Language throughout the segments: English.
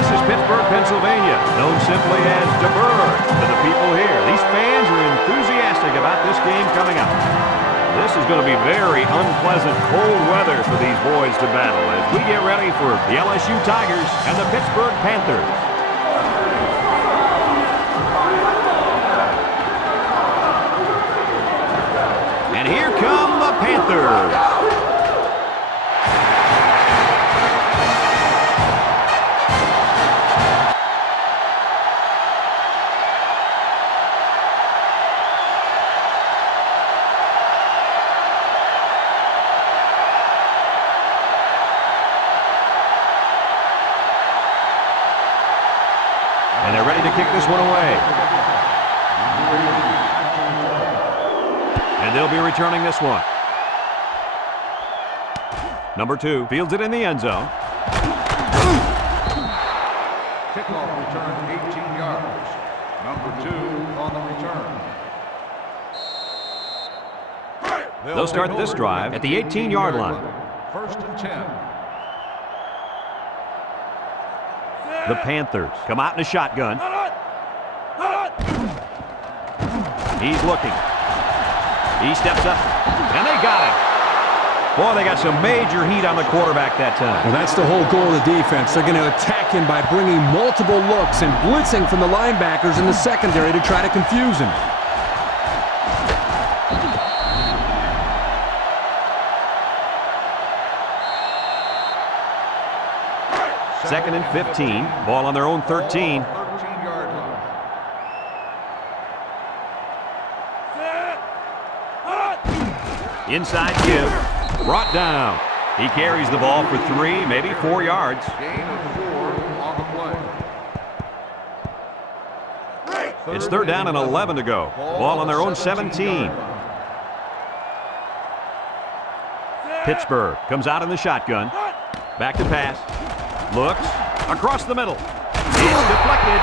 This is Pittsburgh, Pennsylvania, known simply as DeBurgh to the people here. These fans are enthusiastic about this game coming up. This is going to be very unpleasant cold weather for these boys to battle as we get ready for the LSU Tigers and the Pittsburgh Panthers. And here come the Panthers. And they're ready to kick this one away. And they'll be returning this one. Number 2 fields it in the end zone. Kickoff return 18 yards. Number 2 on the return. They'll start this drive at the 18-yard line. First and 10. The Panthers come out in a shotgun. He's looking. He steps up, and they got him. Boy, they got some major heat on the quarterback that time. Well, that's the whole goal of the defense. They're going to attack him by bringing multiple looks and blitzing from the linebackers in the secondary to try to confuse him. Second and 15. Ball on their own 13. 13-yard line. Inside give. Brought down. He carries the ball for 3, maybe 4 yards. Gain of 4 on the play. It's third down and 11 to go. Ball on their own 17. Pittsburgh comes out in the shotgun. Back to pass. Looks across the middle. It's deflected.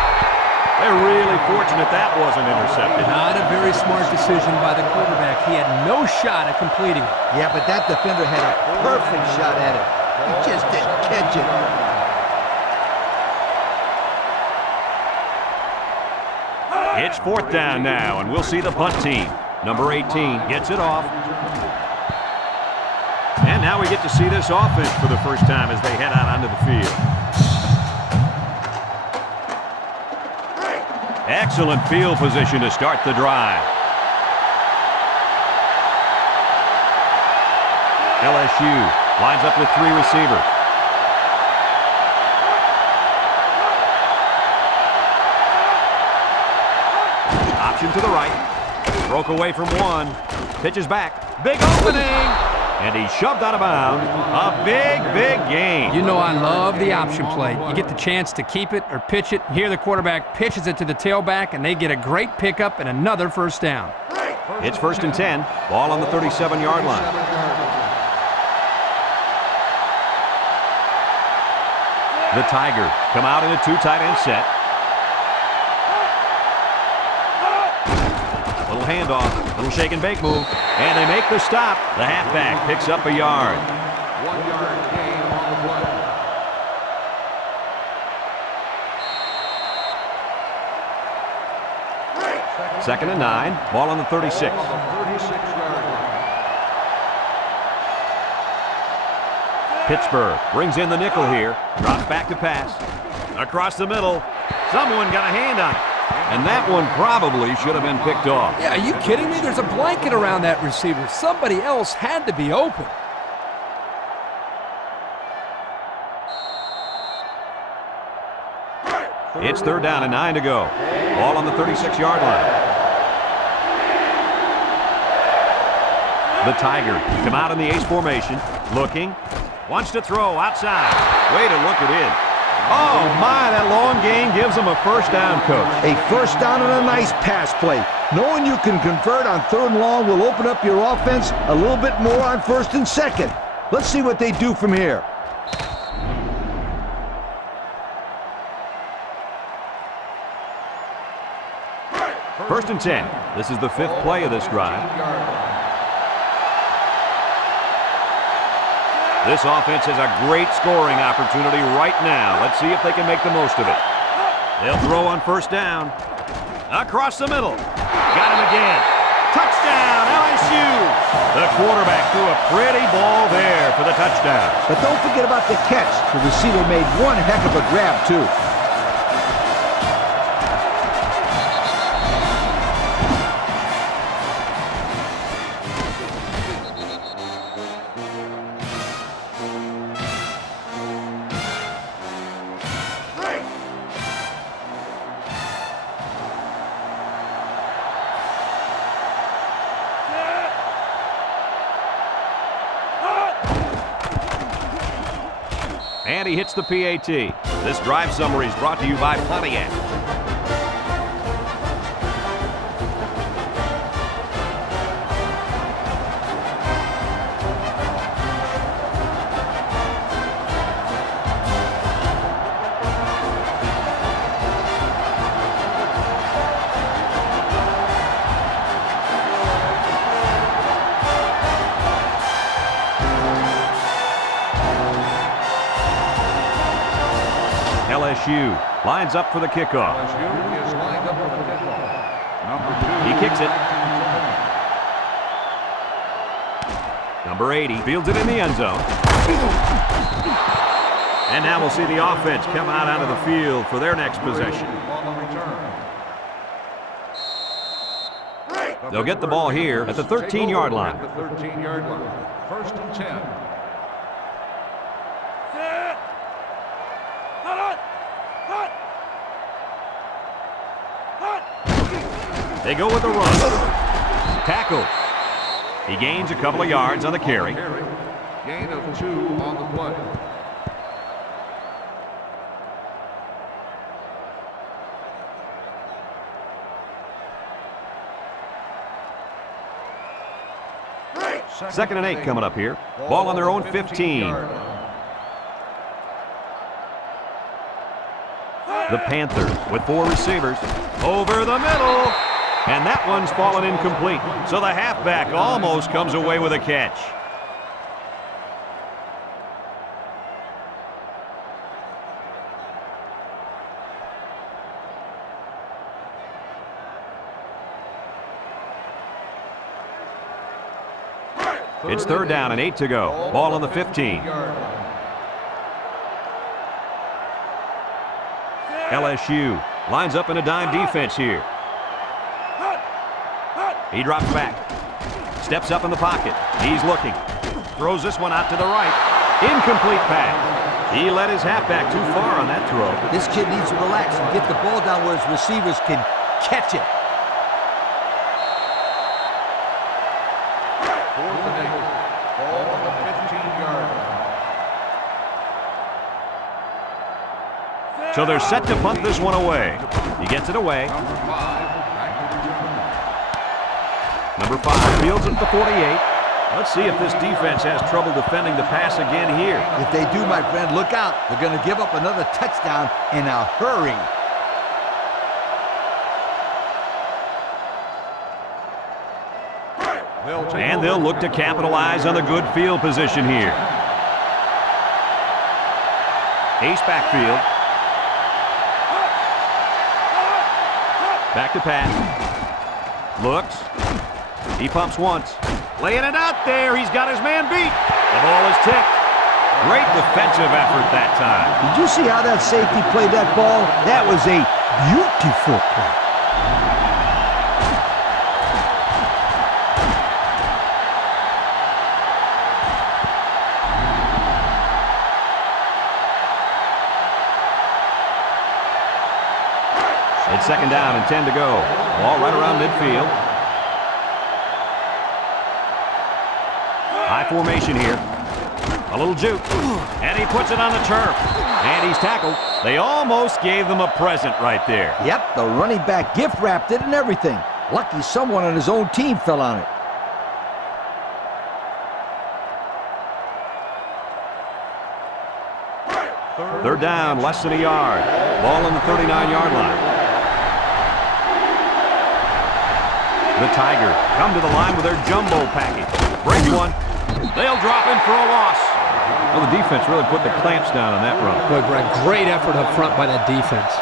They're really fortunate that wasn't intercepted. Not a very smart decision by the quarterback. He had no shot at completing it. Yeah, but that defender had a perfect shot at it. He just didn't catch it. It's fourth down now, and we'll see the punt team. Number 18 gets it off. And now we get to see this offense for the first time as they head out onto the field. Excellent field position to start the drive. LSU lines up with 3 receivers. Option to the right. Broke away from 1. Pitches back. Big opening. And he's shoved out of bounds. A big, big gain. You know I love the option play. You get the chance to keep it or pitch it. Here the quarterback pitches it to the tailback, and they get a great pickup and another first down. It's first and 10. Ball on the 37-yard line. The Tigers come out in a 2 tight end set. Little handoff, little shake and bake move, and they make the stop. The halfback picks up a yard. 1-yard gain on the play. Second and 9. Ball on the 36. 36-yard line. Pittsburgh brings in the nickel here. Drops back to pass. Across the middle. Someone got a hand on it. And that one probably should have been picked off. Yeah, are you kidding me? There's a blanket around that receiver. Somebody else had to be open. It's third down and 9 to go. Ball on the 36-yard line. The Tigers come out in the ace formation. Looking. Wants to throw outside. Way to look it in. Oh, my, that long gain gives them a first down, Coach. A first down and a nice pass play. Knowing you can convert on 3rd and long will open up your offense a little bit more on 1st and 2nd. Let's see what they do from here. First and 10. This is the 5th play of this drive. This offense has a great scoring opportunity right now. Let's see if they can make the most of it. They'll throw on first down. Across the middle. Got him again. Touchdown, LSU! The quarterback threw a pretty ball there for the touchdown. But don't forget about the catch. The receiver made one heck of a grab, too. And he hits the PAT. This drive summary is brought to you by Pontiac. LSU lines up for the kickoff. LSU is lined up for the kickoff. Number 2. He kicks it. Number 80 fields it in the end zone. And now we'll see the offense come out onto the field for their next possession. On the return. They'll get the ball here at the 13-yard line. At the 13-yard line. First and 10. They go with the run. Tackle. He gains a couple of yards on the carry. Gain of 2 on the play. Second and 8 coming up here. Ball on their own 15. The Panthers with 4 receivers. Over the middle. And that one's fallen incomplete. So the halfback almost comes away with a catch. It's third down and 8 to go. Ball on the 15. LSU lines up in a dime defense here. He drops back. Steps up in the pocket. He's looking. Throws this one out to the right. Incomplete pass. He let his halfback too far on that throw. This kid needs to relax and get the ball down where his receivers can catch it. Fourth and 8. Ball on the 15-yard line. So they're set to punt this one away. He gets it away. Number 5. Number 5 fields it at the 48. Let's see if this defense has trouble defending the pass again here. If they do, my friend, look out. They're going to give up another touchdown in a hurry. And they'll look to capitalize on the good field position here. Ace backfield. Back to pass. Looks. He pumps once. Laying it out there. He's got his man beat. The ball is tipped. Great defensive effort that time. Did you see how that safety played that ball? That was a beautiful play. It's second down and 10 to go. Ball right around midfield. High formation here. A little juke. And he puts it on the turf. And he's tackled. They almost gave them a present right there. Yep, the running back gift wrapped it and everything. Lucky someone on his own team fell on it. Third down, less than a yard. Ball on the 39-yard line. The Tigers come to the line with their jumbo package. Breaks one. They'll drop in for a loss. Well, the defense really put the clamps down on that run. Boy, Brett, great effort up front by that defense.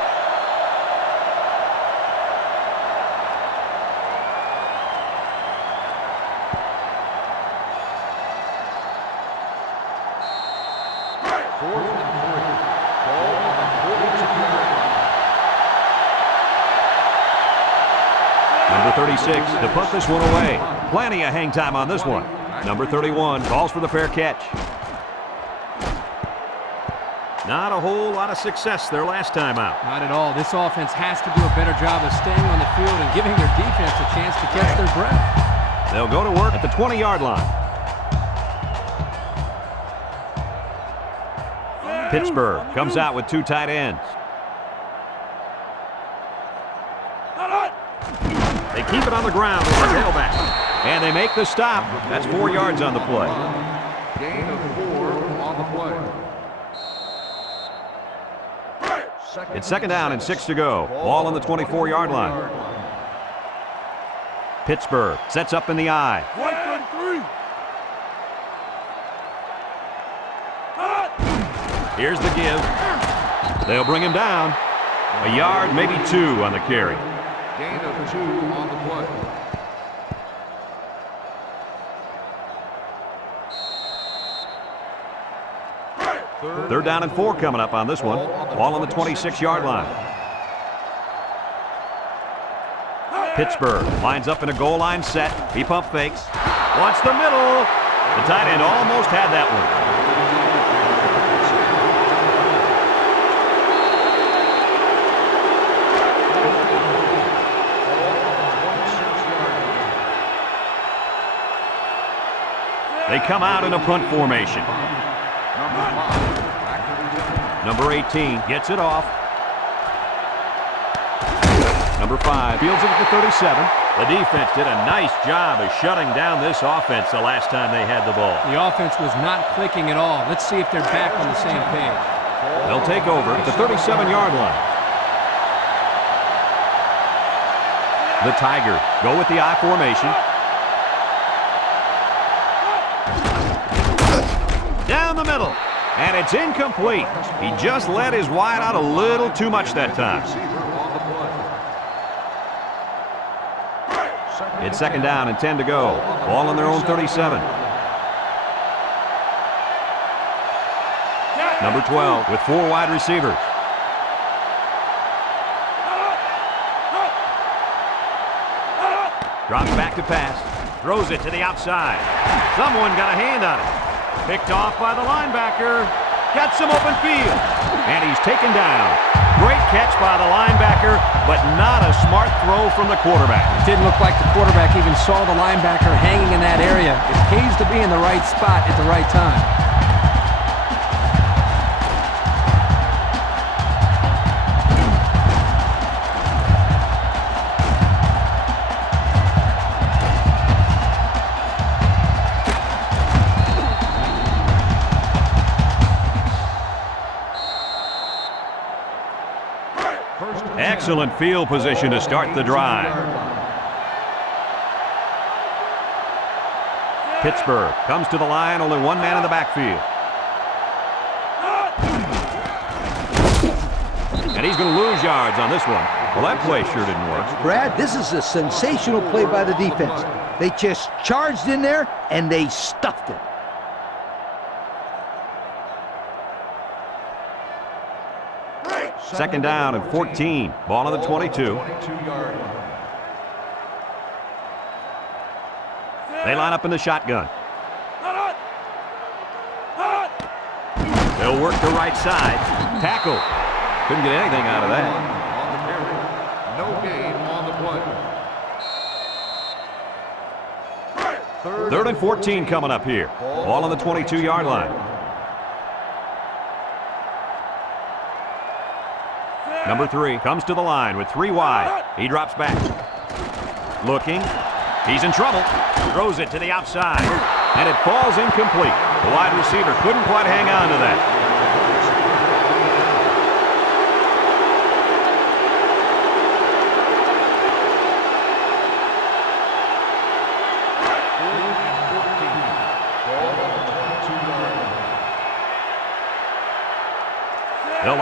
Number 36 to punt this one away. Plenty of hang time on this one. Number 31 calls for the fair catch. Not a whole lot of success their last time out. Not at all. This offense has to do a better job of staying on the field and giving their defense a chance to catch their breath. They'll go to work at the 20-yard line. Pittsburgh comes out with 2 tight ends. They keep it on the ground with the tailback. And they make the stop. That's 4 yards on the play. Gain of 4 on the play. It's 2nd down and 6 to go. Ball on the 24-yard line. Pittsburgh sets up in the I. 1 3. Here's the give. They'll bring him down. A yard, maybe 2 on the carry. Gain of 2 on the play. Third down and 4 coming up on this one. Ball on the 26-yard line. Pittsburgh lines up in a goal line set. He pump fakes. Wants the middle. The tight end almost had that one. They come out in a punt formation. Number 18 gets it off. Number 5 fields it at the 37. The defense did a nice job of shutting down this offense the last time they had the ball. The offense was not clicking at all. Let's see if they're back on the same page. They'll take over at the 37-yard line. The Tigers go with the I formation. Down the middle, and it's incomplete. He just let his wide out a little too much that time. It's 2nd down and 10 to go. Ball on their own 37. Number 12 with 4 wide receivers. Drops back to pass. Throws it to the outside. Someone got a hand on it. Picked off by the linebacker. Got some open field. And he's taken down. Great catch by the linebacker, but not a smart throw from the quarterback. It didn't look like the quarterback even saw the linebacker hanging in that area. It pays to be in the right spot at the right time. Excellent field position to start the drive. Pittsburgh comes to the line, only 1 man in the backfield. And he's going to lose yards on this one. Well, that play sure didn't work. Brad, this is a sensational play by the defense. They just charged in there, and they stuffed it. Second down and 14. Ball on the 22. They line up in the shotgun. They'll work the right side. Tackle. Couldn't get anything out of that. No gain on the play. 3rd and 14 coming up here. Ball on the 22-yard line. Number 3 comes to the line with 3 wide. He drops back. Looking. He's in trouble. Throws it to the outside. And it falls incomplete. The wide receiver couldn't quite hang on to that.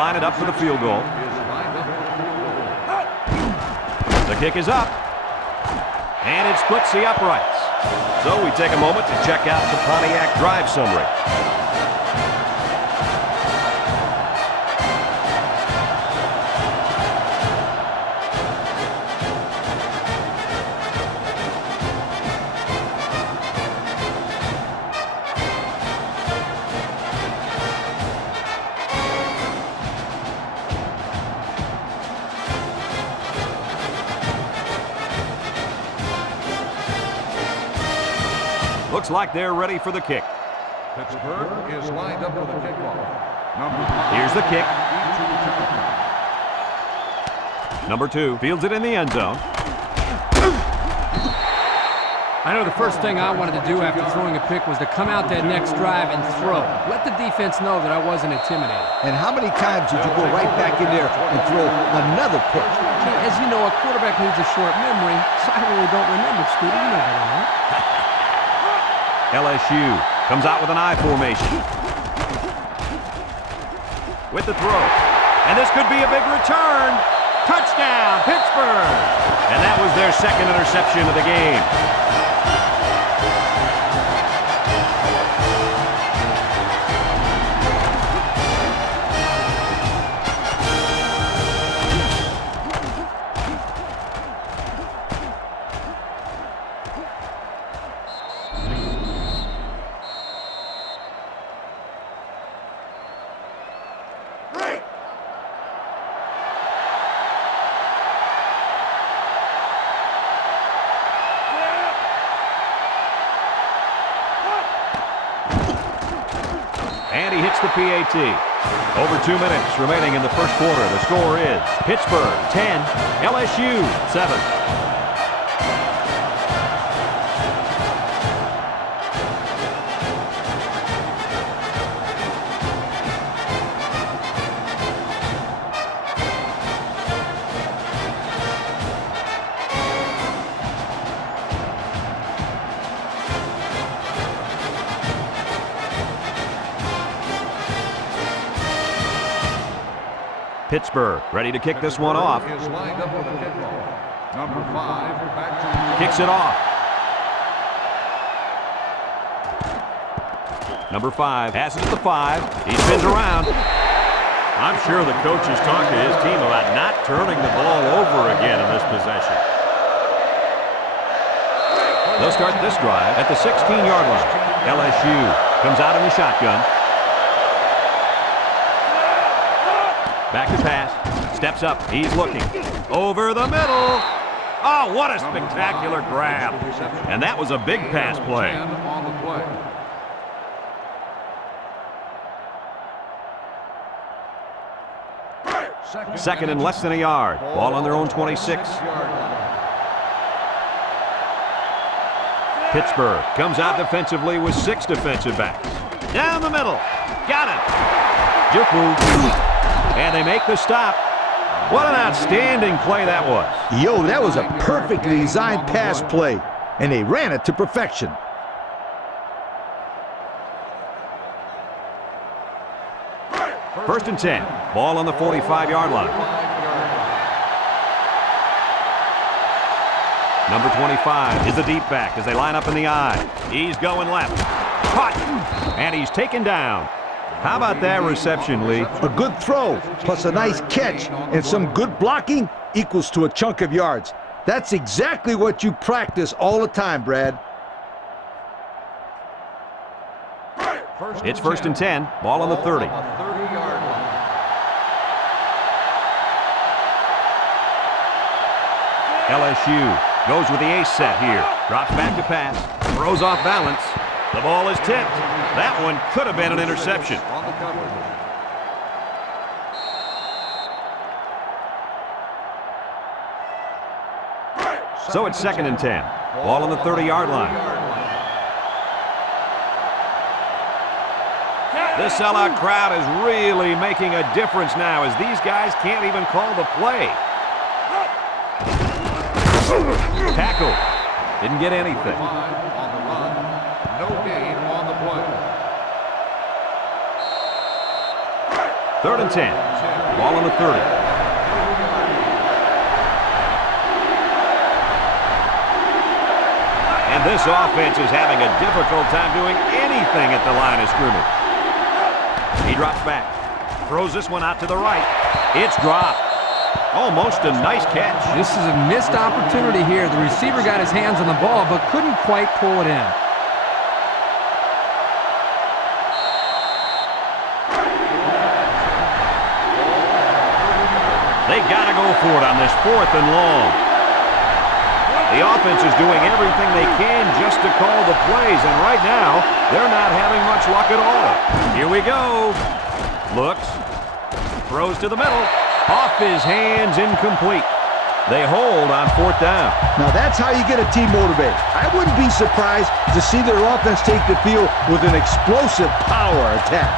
line it up for the field goal. The kick is up. And it splits the uprights. So we take a moment to check out the Pontiac drive summary. Looks like they're ready for the kick. Pittsburgh is lined up for the kickoff. Here's the kick. Number 2 fields it in the end zone. I know the first thing I wanted to do after throwing a pick was to come out that next drive and throw. Let the defense know that I wasn't intimidated. And how many times did you go right back in there and throw another pick? As you know, a quarterback needs a short memory, so I really don't remember, Scooter. You know better than that. LSU comes out with an I formation. With the throw. And this could be a big return. Touchdown, Pittsburgh! And that was their second interception of the game. And he hits the PAT. Over 2 minutes remaining in the first quarter. The score is Pittsburgh 10, LSU 7. Pittsburgh ready to kick this one off. Is lined up for the kickoff. Number 5 back to Kicks it off. Number 5 passes it to the 5. He spins around. I'm sure the coach has talked to his team about not turning the ball over again in this possession. They'll start this drive at the 16-yard line. LSU comes out in the shotgun. Back to pass. Steps up. He's looking. Over the middle. Oh, what a spectacular grab. And that was a big pass play. on the play. Second and less than a yard. Ball on their own 26. Pittsburgh comes out defensively with 6 defensive backs. Down the middle. Got it. Juke move. And they make the stop. What an outstanding play that was. Yo, that was a perfectly designed pass play, and they ran it to perfection. First and 10. Ball on the 45-yard line. Number 25 is the deep back as they line up in the I. He's going left. Caught. And he's taken down. How about that reception, Lee? A good throw, plus a nice catch, and some good blocking equals to a chunk of yards. That's exactly what you practice all the time, Brad. It's first and 10. Ball on the 30. LSU goes with the ace set here. Drops back to pass. Throws off balance. The ball is tipped. That one could have been an interception. So it's second and 10. Ball on the 30-yard line. This sellout crowd is really making a difference now as these guys can't even call the play. Tackle. Didn't get anything. No gain on the play. 3rd and 10. Ball on the 30. And this offense is having a difficult time doing anything at the line of scrimmage. He drops back. Throws this one out to the right. It's dropped. Almost a nice catch. This is a missed opportunity here. The receiver got his hands on the ball but couldn't quite pull it in. They got to go for it on this 4th and long. The offense is doing everything they can just to call the plays, and right now, they're not having much luck at all. Here we go. Looks. Throws to the middle. Off his hands, incomplete. They hold on 4th down. Now that's how you get a team motivated. I wouldn't be surprised to see their offense take the field with an explosive power attack.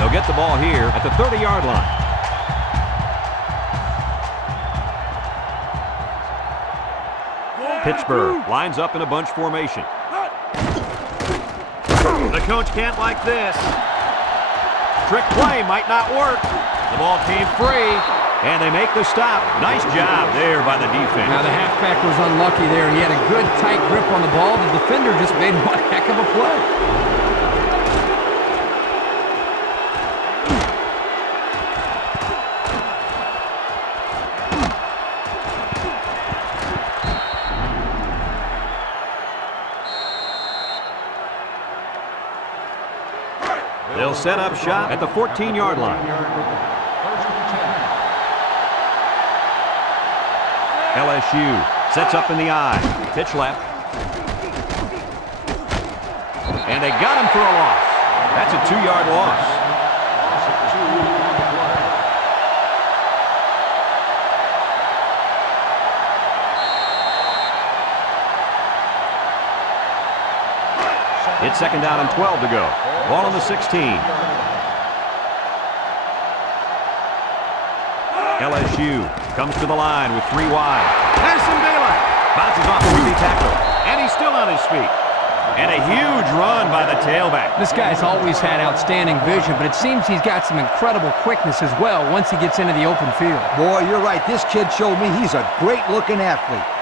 They'll get the ball here at the 30-yard line. Pittsburgh lines up in a bunch formation. The coach can't like this. Trick play might not work. The ball came free, and they make the stop. Nice job there by the defense. Now the halfback was unlucky there. He had a good tight grip on the ball. The defender just made one heck of a play. They'll set up shop at the 14-yard line. LSU sets up in the I. Pitch left. And they got him for a loss. That's a 2-yard loss. It's 2nd down and 12 to go. Ball on the 16. LSU comes to the line with 3 wide. There's some daylight. Bounces off the QB tackle. And he's still on his feet. And a huge run by the tailback. This guy's always had outstanding vision, but it seems he's got some incredible quickness as well once he gets into the open field. Boy, you're right. This kid showed me he's a great-looking athlete.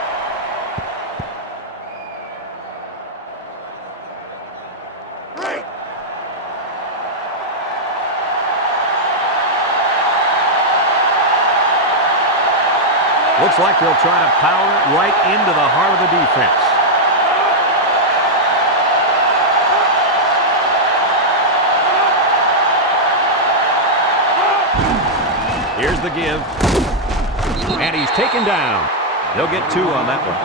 Looks like they'll try to power it right into the heart of the defense. Here's the give. And he's taken down. They'll get 2 on that one.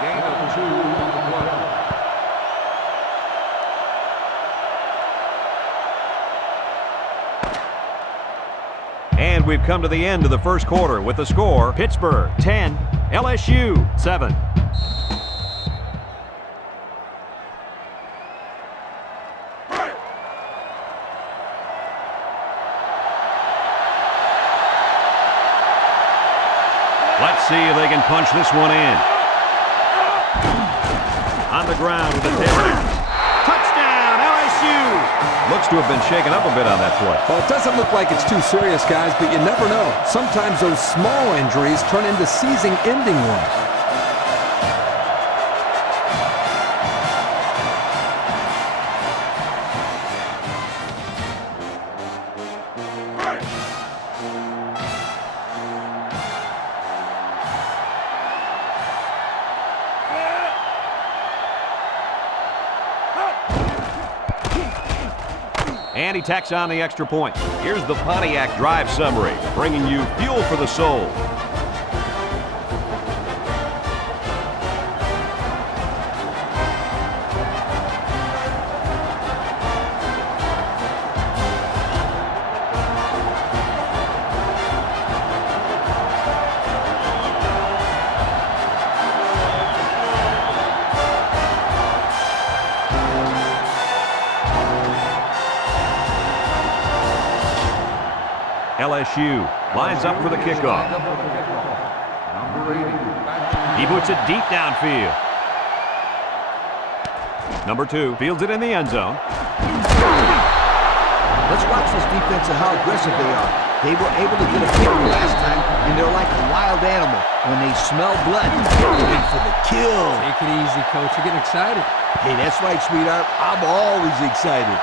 Gain of 2 on the play. And we've come to the end of the first quarter with the score, Pittsburgh 10, LSU 7. Let's see if they can punch this one in. On the ground with the tailback. Touchdown, LSU! Looks to have been shaken up a bit on that play. Well, it doesn't look like it's too serious, guys, but you never know. Sometimes those small injuries turn into season-ending ones. And he tacks on the extra point. Here's the Pontiac drive summary, bringing you fuel for the soul. LSU lines up for the kickoff. Number 80, He boots it deep downfield. Number 2 fields it in the end zone. Let's watch this defense and how aggressive they are. They were able to get a pick last time, and they're like a wild animal. When they smell blood, they're looking for the kill. Take it easy, Coach. You're getting excited. Hey, that's right, sweetheart. I'm always excited.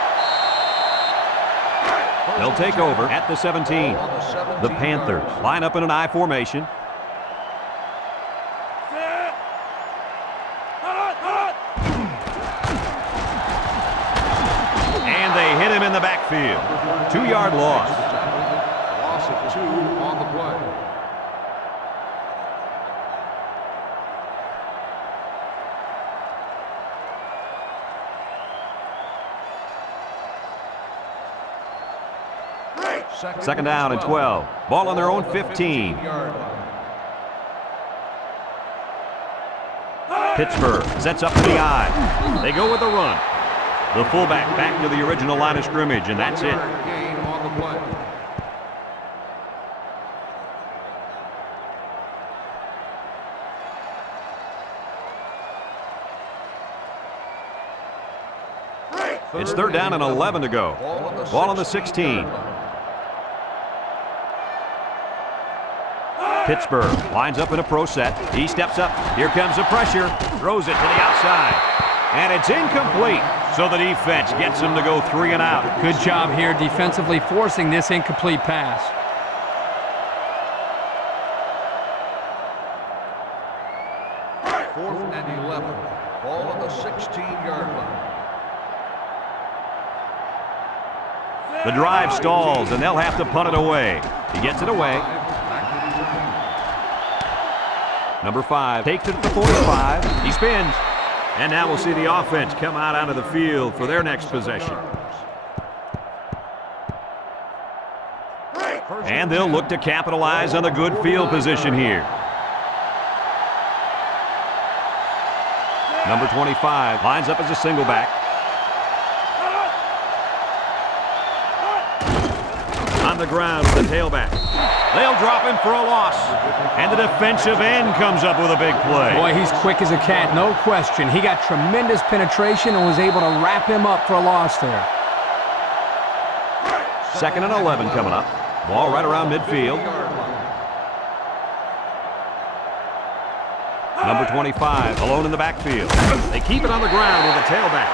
They'll take over at the 17. The Panthers line up in an I formation. And they hit him in the backfield. 2-yard loss. Loss of 2 on the play. Second down and 12. Ball on their own 15. Pittsburgh sets up to the I. They go with the run. The fullback back to the original line of scrimmage, and that's it. Gain on the play. It's third down and 11 to go. Ball on the 16. Pittsburgh lines up in a pro set. He steps up. Here comes the pressure. Throws it to the outside. And it's incomplete. So the defense gets him to go 3 and out. Good job here defensively forcing this incomplete pass. Fourth and 11. Ball on the 16-yard line. The drive stalls, and they'll have to punt it away. He gets it away. Number 5 takes it at the 45. He spins. And now we'll see the offense come out onto the field for their next possession. And they'll look to capitalize on the good field position here. Number 25 lines up as a single back. On the ground with the tailback. They'll drop him for a loss. And the defensive end comes up with a big play. Boy, he's quick as a cat, no question. He got tremendous penetration and was able to wrap him up for a loss there. Second and 11 coming up. Ball right around midfield. Number 25 alone in the backfield. They keep it on the ground with a tailback.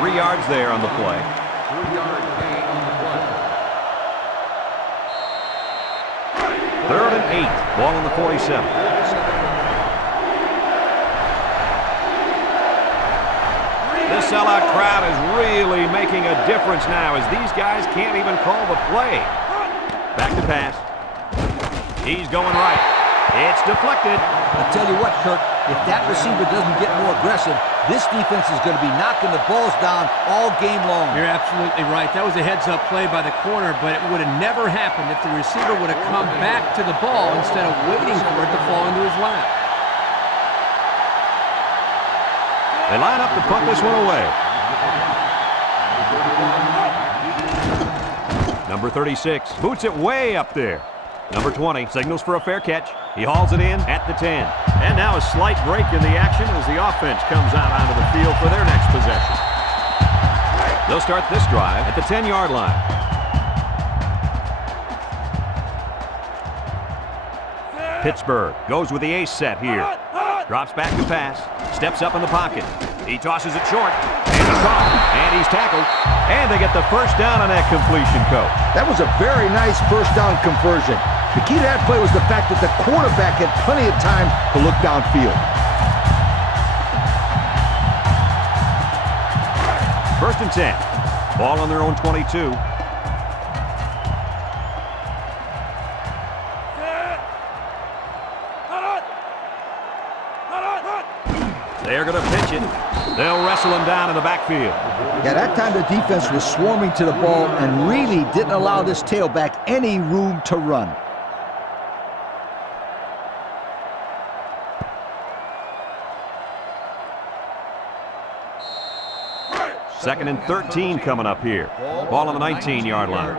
3 yards there on the play. 3-yard gain on the play. Third and 8. Ball on the 47. This sellout crowd is really making a difference now as these guys can't even call the play. Back to pass. He's going right. It's deflected. I'll tell you what, Kirk, if that receiver doesn't get more aggressive, this defense is going to be knocking the balls down all game long. You're absolutely right. That was a heads-up play by the corner, but it would have never happened if the receiver would have come back to the ball instead of waiting for it to fall into his lap. They line up to punt this one away. Number 36 boots it way up there. Number 20 signals for a fair catch. He hauls it in at the 10. And now a slight break in the action as the offense comes out onto the field for their next possession. They'll start this drive at the 10-yard line. Pittsburgh goes with the ace set here. Drops back to pass. Steps up in the pocket. He tosses it short. And he's caught. And he's tackled. And they get the first down on that completion, Coach. That was a very nice first down conversion. The key to that play was the fact that the quarterback had plenty of time to look downfield. First and 10. Ball on their own 22. They're going to pitch it. They'll wrestle him down in the backfield. Yeah, that time the defense was swarming to the ball and really didn't allow this tailback any room to run. Second and 13 coming up here. Ball on the 19-yard line.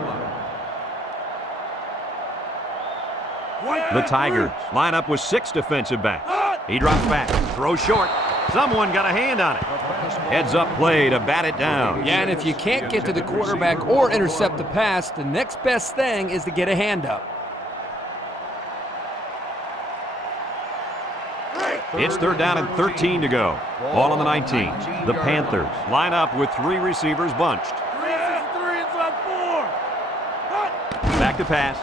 The Tigers line up with 6 defensive backs. He drops back, throws short. Someone got a hand on it. Heads up play to bat it down. Yeah, and if you can't get to the quarterback or intercept the pass, the next best thing is to get a hand up. It's 3rd down and 13 to go. Ball on the 19. The Panthers line up with 3 receivers bunched. Back to pass.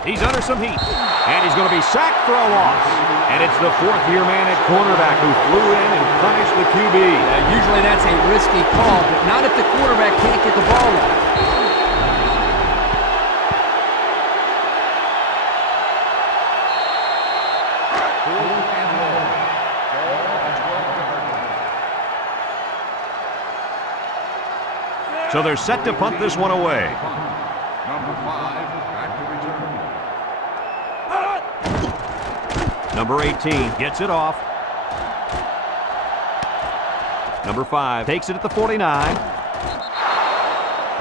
He's under some heat. And he's going to be sacked for a loss. And it's the 4th-year man at cornerback who flew in and punished the QB. Usually that's a risky call, but not if the quarterback can't get the ball out. So they're set to punt this one away. Number 5, back to return. Number 18 gets it off. Number 5 takes it at the 49.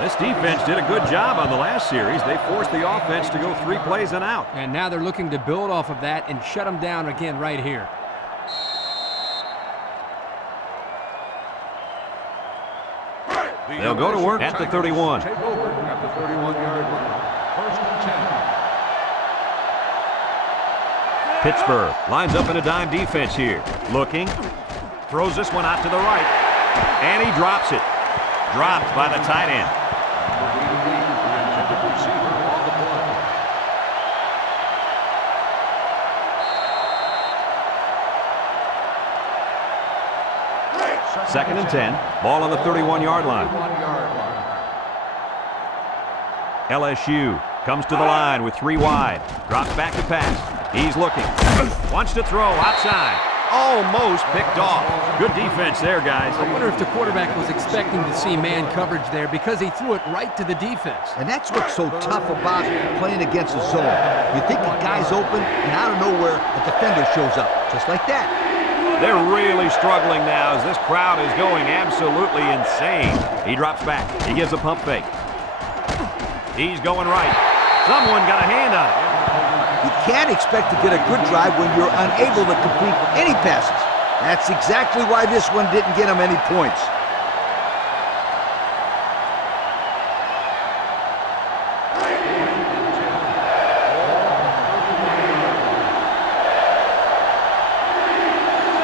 This defense did a good job on the last series. They forced the offense to go 3 plays and out. And now they're looking to build off of that and shut them down again right here. They'll go to work at the 31. Take over at the 31-yard line. 1st and 10. Pittsburgh lines up in a dime defense here. Looking. Throws this one out to the right. And he drops it. Dropped by the tight end. Second and 10. Ball on the 31-yard line. LSU comes to the line with 3 wide. Drops back to pass. He's looking. Wants to throw outside. Almost picked off. Good defense there, guys. I wonder if the quarterback was expecting to see man coverage there because he threw it right to the defense. And that's what's so tough about playing against a zone. You think the guy's open, and out of nowhere, a defender shows up, just like that. They're really struggling now as this crowd is going absolutely insane. He drops back. He gives a pump fake. He's going right. Someone got a hand on it. You can't expect to get a good drive when you're unable to complete any passes. That's exactly why this one didn't get him any points.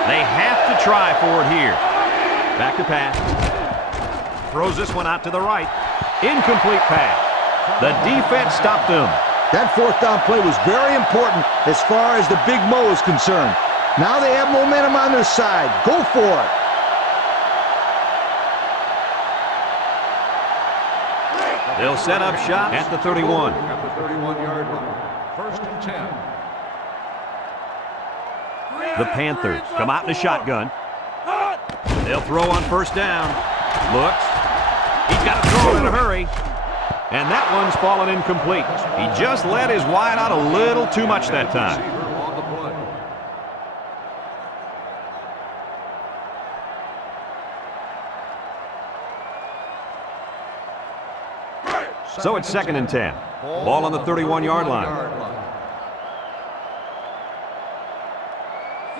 They have to try for it here. Back to pass. Throws this one out to the right. Incomplete pass. The defense stopped him. That 4th down play was very important as far as the Big Mo is concerned. Now they have momentum on their side. Go for it. They'll set up shop at the 31. At the 31-yard line. 1st and 10. The Panthers come out in a shotgun. They'll throw on 1st down. Looks. He's got to throw in a hurry. And that one's fallen incomplete. He just let his wide out a little too much that time. So it's 2nd and 10. Ball on the 31-yard line.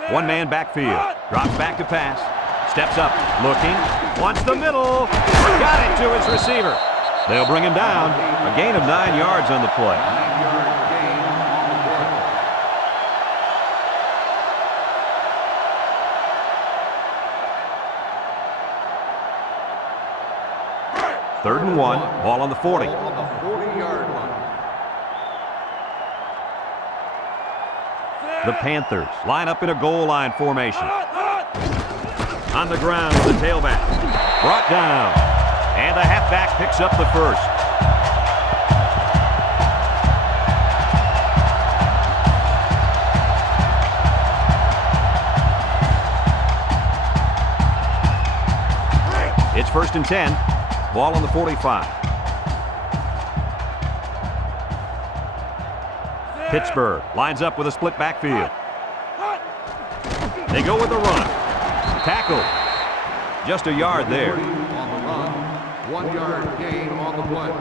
1-man backfield. Drops back to pass. Steps up. Looking. Wants the middle. Got it to his receiver. They'll bring him down. A gain of 9 yards on the play. 9-yard gain on the play. 3rd and 1. Ball on the 40. Ball on the 40-yard line. The Panthers line up in a goal line formation. On the ground with the tailback. Brought down. And the halfback picks up the first. It's 1st and 10. Ball on the 45. Pittsburgh lines up with a split backfield. They go with the run. Tackle. Just a yard there. On the run. 1-yard gain on the play.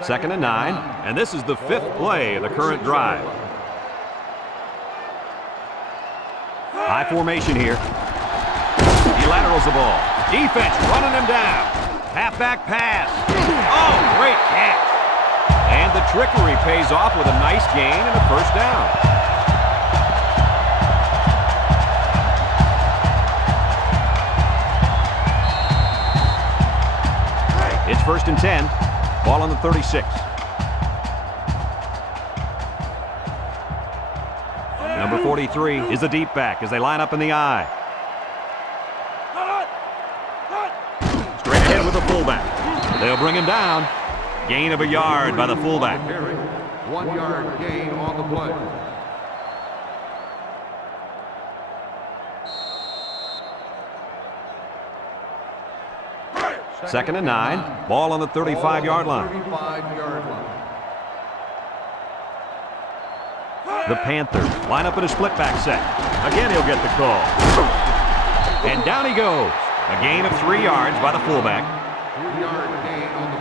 2nd and 9, and this is the 5th play of the current drive. High formation here. He laterals the ball. Defense running him down. Halfback pass. Oh, great catch. And the trickery pays off with a nice gain and a first down. It's 1st and 10. Ball on the 36. Number 43 is the deep back as they line up in the I. Straight ahead with the fullback. They'll bring him down. Gain of a yard by the fullback. 1 yard gain on the play. Second and 9. Ball on the 35-yard line. 35-yard line. The Panthers line up in a split back set. Again, he'll get the call. And down he goes. A gain of 3 yards by the fullback. 3-yard gain on the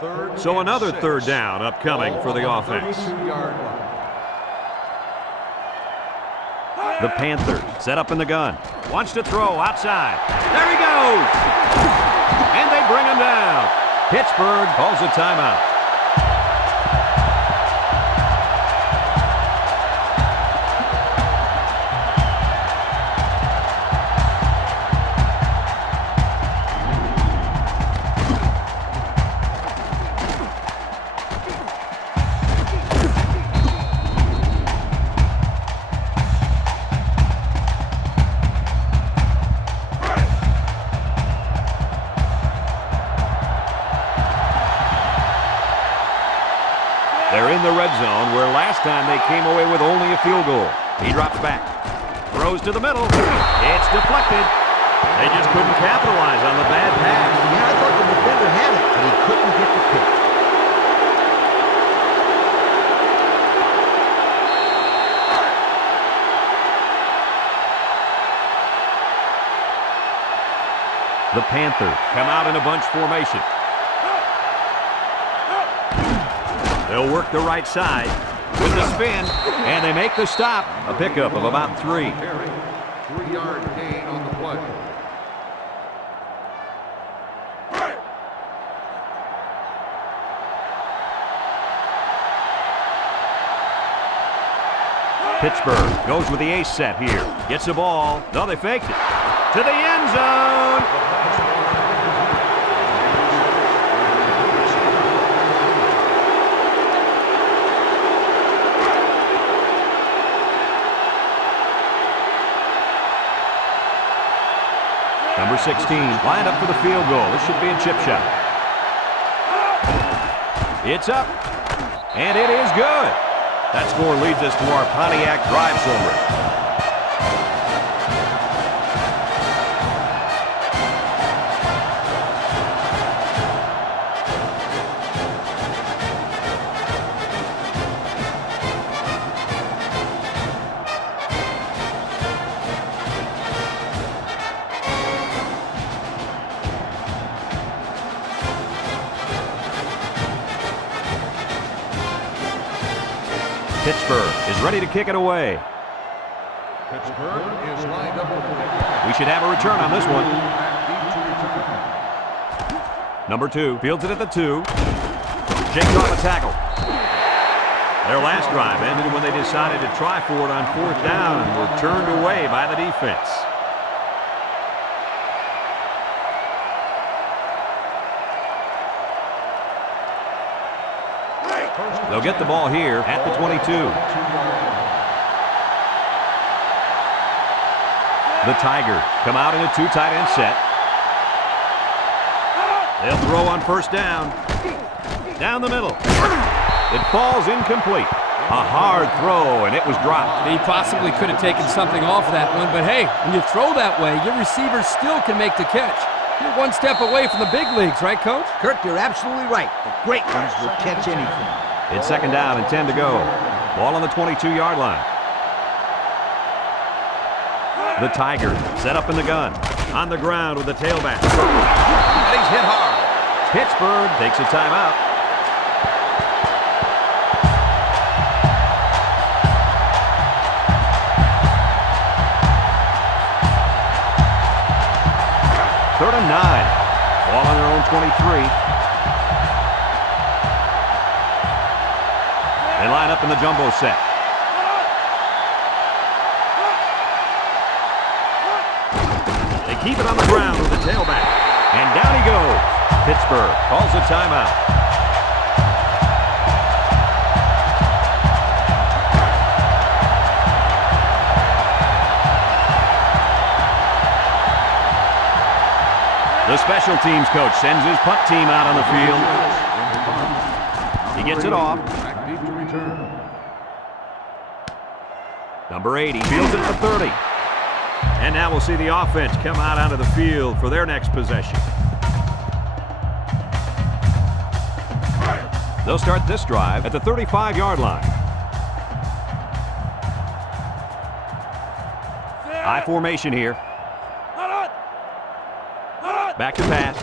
play. So another 3rd down upcoming for the offense. 32-yard line. The Panthers set up in the gun. Wants to throw outside. There he goes. And they bring him down. Pittsburgh calls a timeout. They're in the red zone where last time they came away with only a field goal. He drops back. Throws to the middle. It's deflected. They just couldn't capitalize on the bad pass. Yeah, I thought the defender had it, but he couldn't get the pick. The Panthers come out in a bunch formation. They'll work the right side with the spin, and they make the stop. A pickup of about 3. 3-yard gain on the play. Pittsburgh goes with the ace set here. Gets the ball. No, they faked it. To the end zone. Number 16 lined up for the field goal. This should be a chip shot. It's up, and it is good. That score leads us to our Pontiac drive summary. Pittsburgh is ready to kick it away. Pittsburgh is lined up with the We should have a return on this one. Number 2 fields it at the 2. Shakes off a tackle. Their last drive ended when they decided to try for it on 4th down and were turned away by the defense. They'll get the ball here at the 22. The Tigers come out in a 2 tight end set. They'll throw on 1st down. Down the middle. It falls incomplete. A hard throw, and it was dropped. He possibly could have taken something off that one, but hey, when you throw that way, your receiver still can make the catch. You're one step away from the big leagues, right, Coach? Kurt, you're absolutely right. The great ones will catch anything. It's 2nd down and 10 to go. Ball on the 22-yard line. The Tigers set up in the gun. On the ground with the tailback. And he is hit hard. Pittsburgh takes a timeout. Third and 9. Ball on their own 23. They line up in the jumbo set. They keep it on the ground with the tailback. And down he goes. Pittsburgh calls a timeout. The special teams coach sends his punt team out on the field. He gets it off. Number 80 fields it at the 30. And now we'll see the offense come out onto the field for their next possession. They'll start this drive at the 35-yard line. High formation here. Back to pass.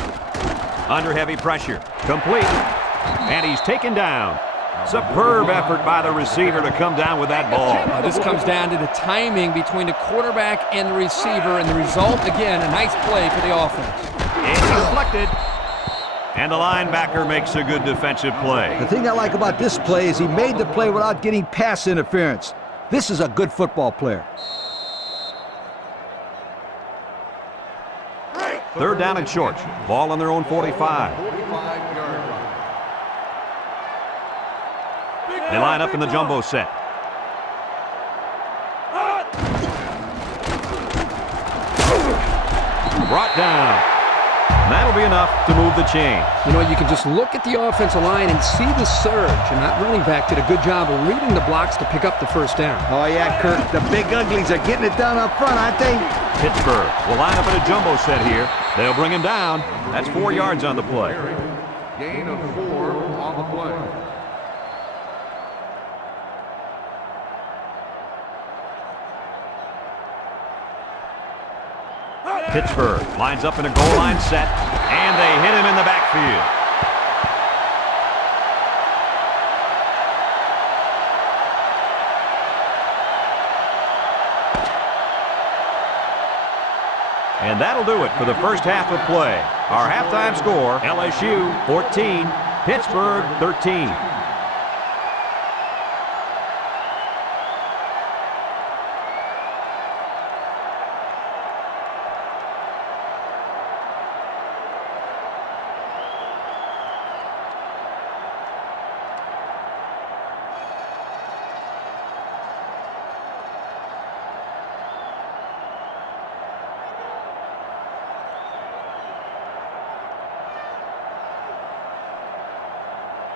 Under heavy pressure. Complete. And he's taken down. Superb effort by the receiver to come down with that ball. This comes down to the timing between the quarterback and the receiver, and the result, again, a nice play for the offense. It's deflected. And the linebacker makes a good defensive play. The thing I like about this play is he made the play without getting pass interference. This is a good football player. Third down and short. Ball on their own 45. They line up in the jumbo set. Brought down. And that'll be enough to move the chain. You know, you can just look at the offensive line and see the surge, and that running back did a good job of reading the blocks to pick up the first down. Oh, yeah, Kirk. The big uglies are getting it down up front, aren't they? Pittsburgh will line up in a jumbo set here. They'll bring him down. That's 4 yards on the play. Gain of 4 on the play. Pittsburgh lines up in a goal line set, and they hit him in the backfield. And that'll do it for the first half of play. Our halftime score, LSU 14, Pittsburgh 13.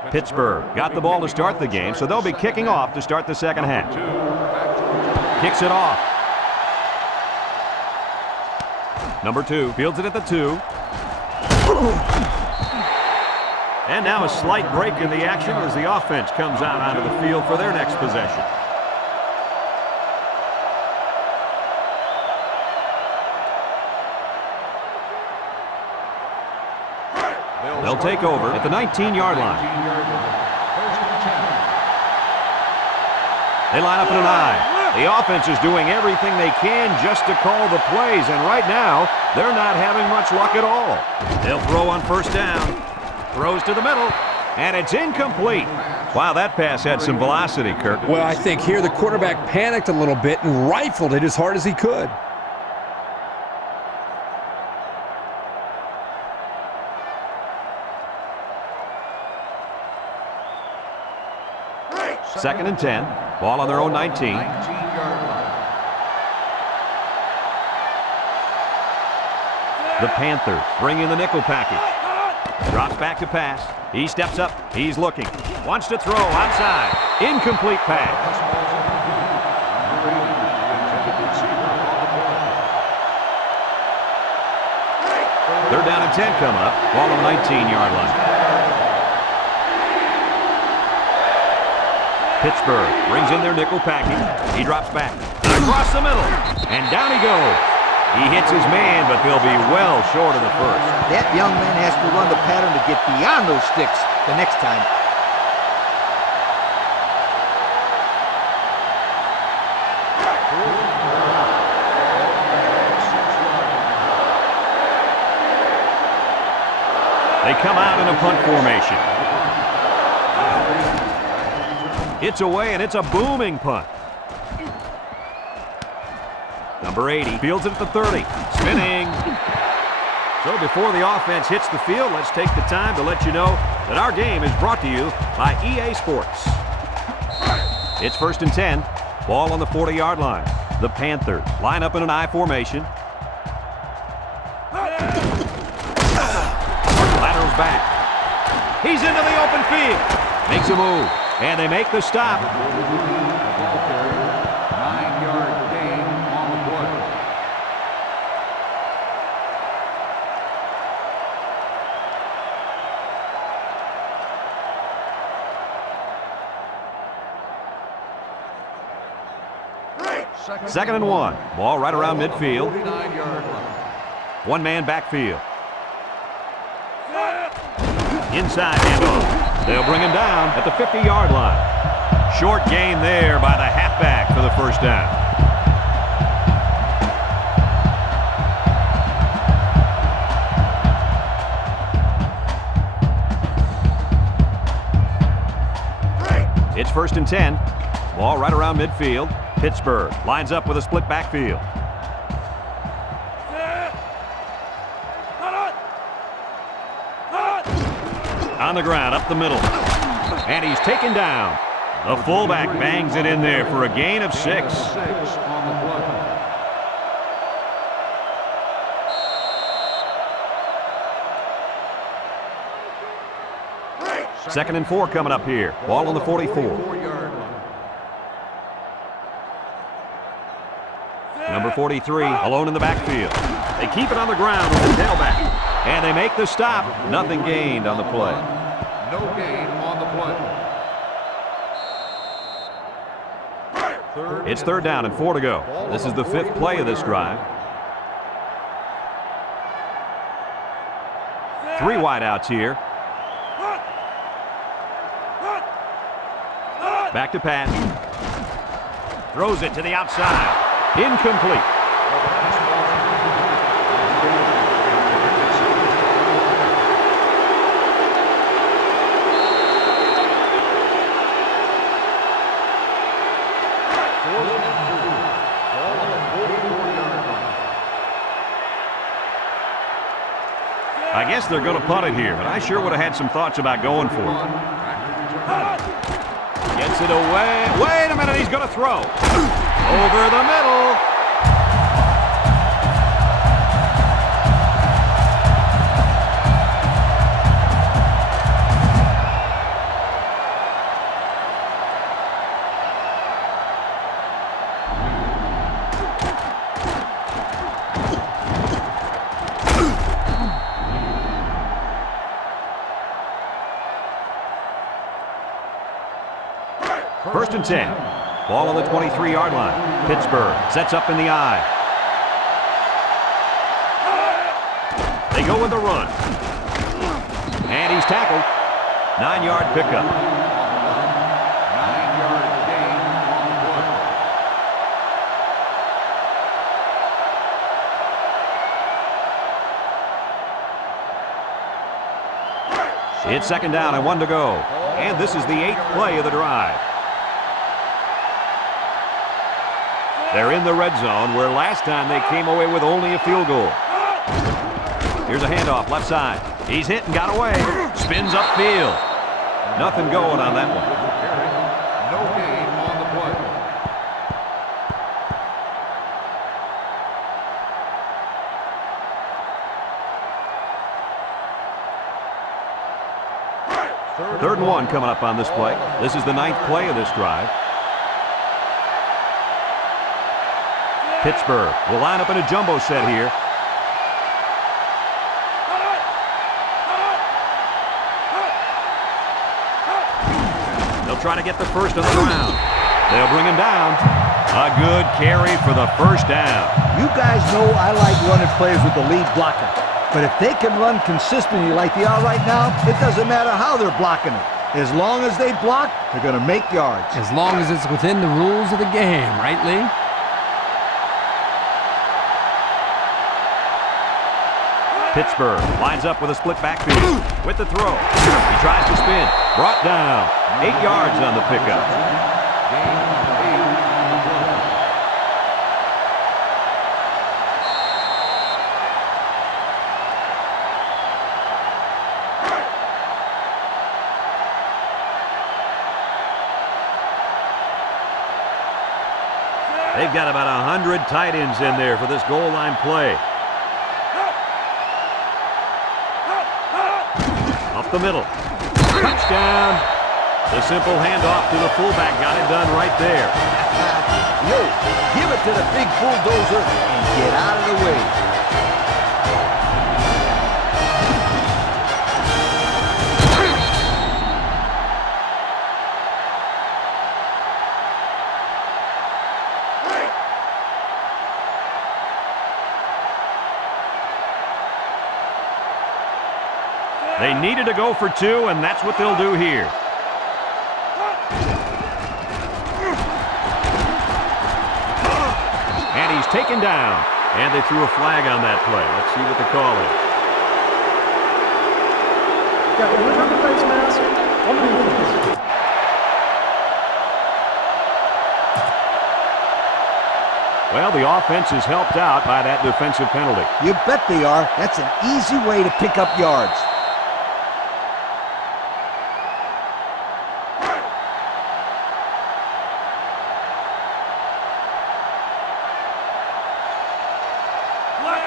Pittsburgh got the ball to start the game, so they'll be kicking off to start the second half. Kicks it off. Number 2 fields it at the 2. And now a slight break in the action as the offense comes out onto the field for their next possession. They'll take over at the 19-yard line. They line up in an I. The offense is doing everything they can just to call the plays, and right now, they're not having much luck at all. They'll throw on first down. Throws to the middle, and it's incomplete. Wow, that pass had some velocity, Kirk. Well, I think here the quarterback panicked a little bit and rifled it as hard as he could. Second and 10. Ball on their own 19. The Panthers bring in the nickel package. Drops back to pass. He steps up. He's looking. Wants to throw outside. Incomplete pass. Third down and 10 coming up. Ball on the 19-yard line. Pittsburgh brings in their nickel package. He drops back. Across the middle. And down he goes. He hits his man, but they'll be well short of the first. That young man has to run the pattern to get beyond those sticks the next time. They come out in a punt formation. It's away, and it's a booming punt. Number 80 fields it at the 30. Spinning. So before the offense hits the field, let's take the time to let you know that our game is brought to you by EA Sports. It's 1st and 10. Ball on the 40-yard line. The Panthers line up in an I formation. Laterals back. He's into the open field. Makes a move. And they make the stop. 9-yard gain on the play. Second and 1. Ball right around midfield. 49-yard line. One-man backfield. Inside handoff. They'll bring him down at the 50-yard line. Short gain there by the halfback for the first down. It's 1st and 10. Ball right around midfield. Pittsburgh lines up with a split backfield. On the ground, up the middle. And he's taken down. The fullback bangs it in there for a gain of 6. 6 on the play. Second and 4 coming up here. Ball on the 44. 44-yard line. Number 43 alone in the backfield. They keep it on the ground with the tailback. And they make the stop. Nothing gained on the play. No gain on the play. It's 3rd down and 4 to go. This is the 5th play of this drive. 3 wideouts here. Back to pass. Throws it to the outside. Incomplete. I guess they're going to punt it here, but I sure would have had some thoughts about going for it. Gets it away. Wait a minute, he's going to throw. Over the middle. First and 10. Ball on the 23-yard line. Pittsburgh sets up in the I. They go with the run. And he's tackled. 9-yard pickup. 9-yard gain on the play. It's 2nd down and 1 to go. And this is the 8th play of the drive. They're in the red zone, where last time they came away with only a field goal. Here's a handoff, left side. He's hit and got away. Spins upfield. Nothing going on that one. No gain on the play. 3rd and 1 coming up on this play. This is the 9th play of this drive. Pittsburgh will line up in a jumbo set here. They'll try to get the first on the ground. They'll bring him down. A good carry for the first down. You guys know I like running plays with the lead blocker. But if they can run consistently like they are right now, it doesn't matter how they're blocking it. As long as they block, they're going to make yards. As long as it's within the rules of the game, right, Lee? Pittsburgh lines up with a split backfield with the throw. He tries to spin. Brought down. 8 yards on the pickup. They've got about 100 tight ends in there for this goal line play. Up the middle. Touchdown. The simple handoff to the fullback got it done right there. Yo, give it to the big bulldozer and get out of the way. They needed to go for 2, and that's what they'll do here. And he's taken down. And they threw a flag on that play. Let's see what the call is. Got the winner of the face mask on the defense. Well, the offense is helped out by that defensive penalty. You bet they are. That's an easy way to pick up yards.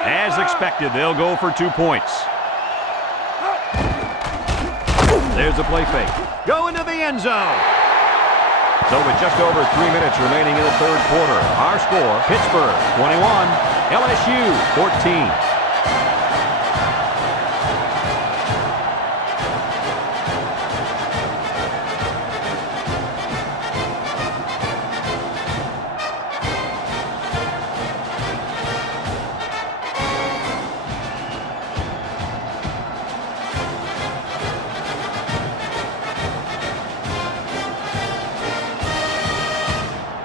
As expected, they'll go for 2 points. There's a play fake. Go into the end zone. So with just over 3 minutes remaining in the third quarter, our score, Pittsburgh 21, LSU 14.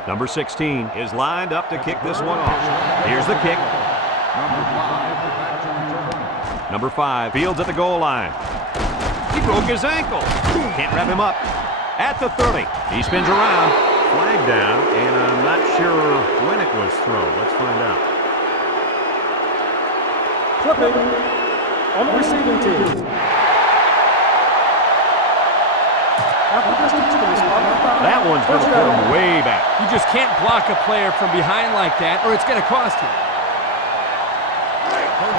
Number 16 is lined up to kick this one off. Here's the kick. Number 5 fields at the goal line. He broke his ankle. Can't wrap him up. At the 30, he spins around. Flag down, and I'm not sure when it was thrown. Let's find out. Clipping on the receiving team. That one's going to put him way back. You just can't block a player from behind like that, or it's going to cost you.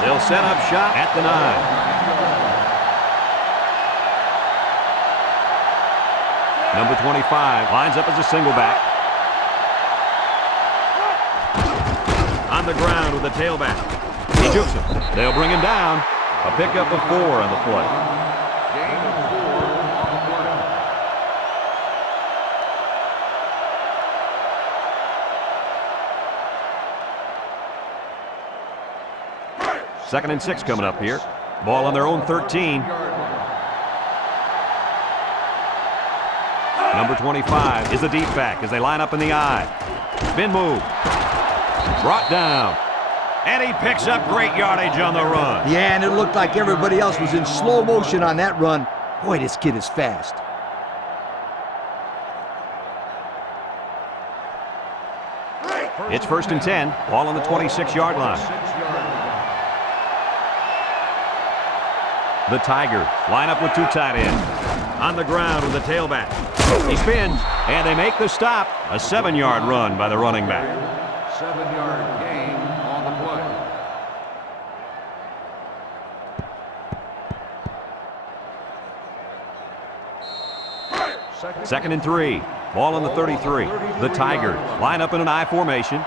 They'll set up shop at the 9. Number 25 lines up as a single back. On the ground with the tailback. He jukes him. They'll bring him down. A pickup of 4 on the play. Second and 6 coming up here. Ball on their own 13. Number 25 is the deep back as they line up in the I. Spin move. Brought down. And he picks up great yardage on the run. Yeah, and it looked like everybody else was in slow motion on that run. Boy, this kid is fast. It's first and 10. Ball on the 26-yard line. The Tigers line up with 2 tight ends. On the ground with the tailback. He spins, and they make the stop. A 7-yard run by the running back. 7-yard gain on the play. Second and 3. Ball on the 33. The Tigers line up in an I formation.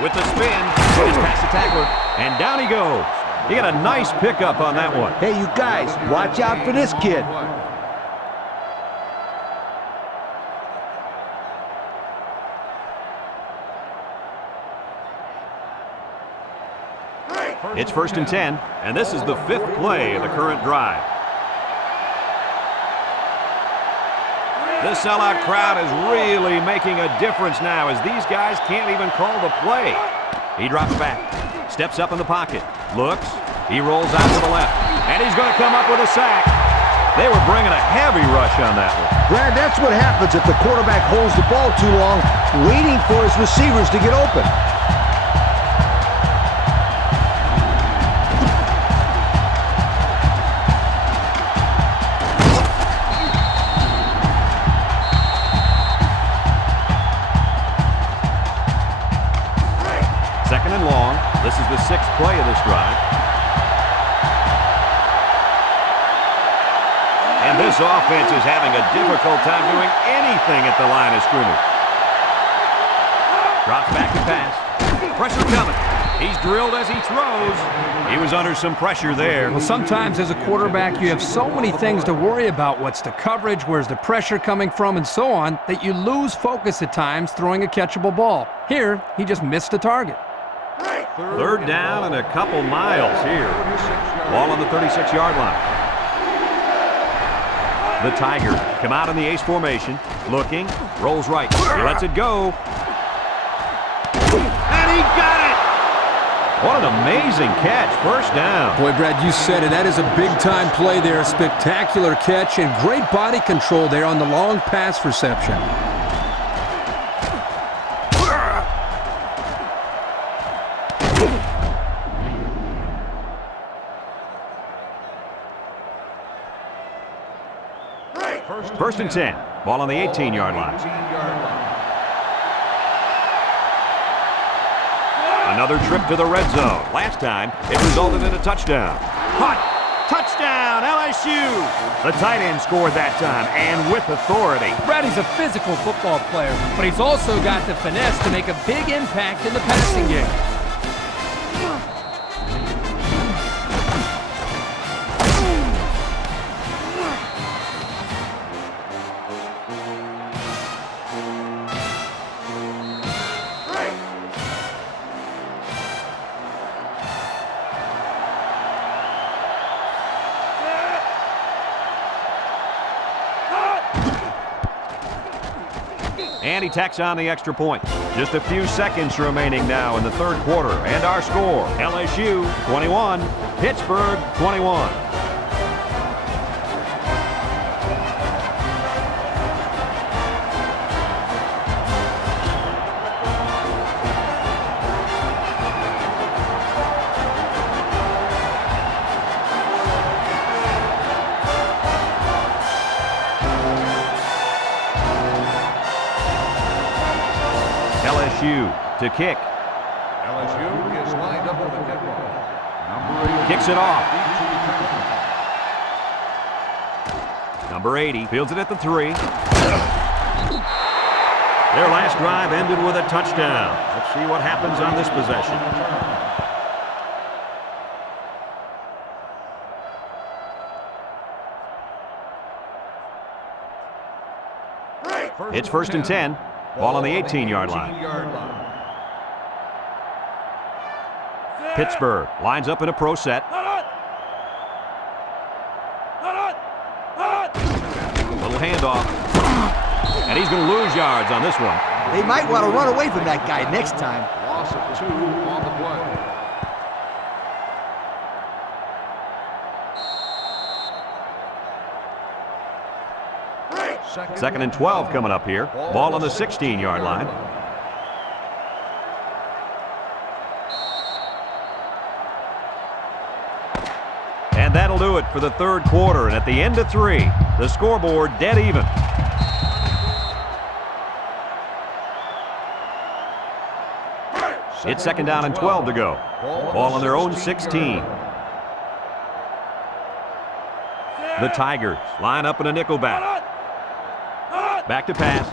With the spin, it's past the tackler, and down he goes. He got a nice pickup on that one. Hey, you guys, watch out for this kid. It's 1st and 10, and this is the 5th play of the current drive. This sellout crowd is really making a difference now as these guys can't even call the play. He drops back, steps up in the pocket, looks, he rolls out to the left, and he's going to come up with a sack. They were bringing a heavy rush on that one. Brad, that's what happens if the quarterback holds the ball too long, waiting for his receivers to get open. Second and long. This is the 6th play of this drive. And this offense is having a difficult time doing anything at the line of scrimmage. Drops back to pass. Pressure coming. He's drilled as he throws. He was under some pressure there. Well, sometimes as a quarterback, you have so many things to worry about. What's the coverage, where's the pressure coming from, and so on, that you lose focus at times throwing a catchable ball. Here, he just missed the target. 3rd down and a couple miles here. Ball on the 36-yard line. The Tigers come out in the ace formation. Looking, rolls right. He lets it go. And he got it! What an amazing catch. 1st down. Boy, Brad, you said it. That is a big-time play there. A spectacular catch and great body control there on the long pass reception. First and 10. Ball on the 18-yard line. Another trip to the red zone. Last time, it resulted in a touchdown. Caught! Touchdown, LSU! The tight end scored that time, and with authority. Brady's a physical football player, but he's also got the finesse to make a big impact in the passing game. And he tacks on the extra point. Just a few seconds remaining now in the 3rd quarter. And our score, LSU 21, Pittsburgh 21. LSU to kick. LSU is lined up with the kickoff. Number 80. Kicks it off. Number 80 fields it at the 3. Their last drive ended with a touchdown. Let's see what happens on this possession. It's 1st and 10. Ball on the 18-yard line. Pittsburgh lines up in a pro set. Little handoff. And he's going to lose yards on this one. They might want to run away from that guy next time. Loss of 2 on the play. Second and 12 coming up here. Ball on the 16-yard line. And that'll do it for the 3rd quarter. And at the end of 3, the scoreboard dead even. It's 2nd down and 12 to go. Ball on their own 16. The Tigers line up in a nickel back. Back to pass.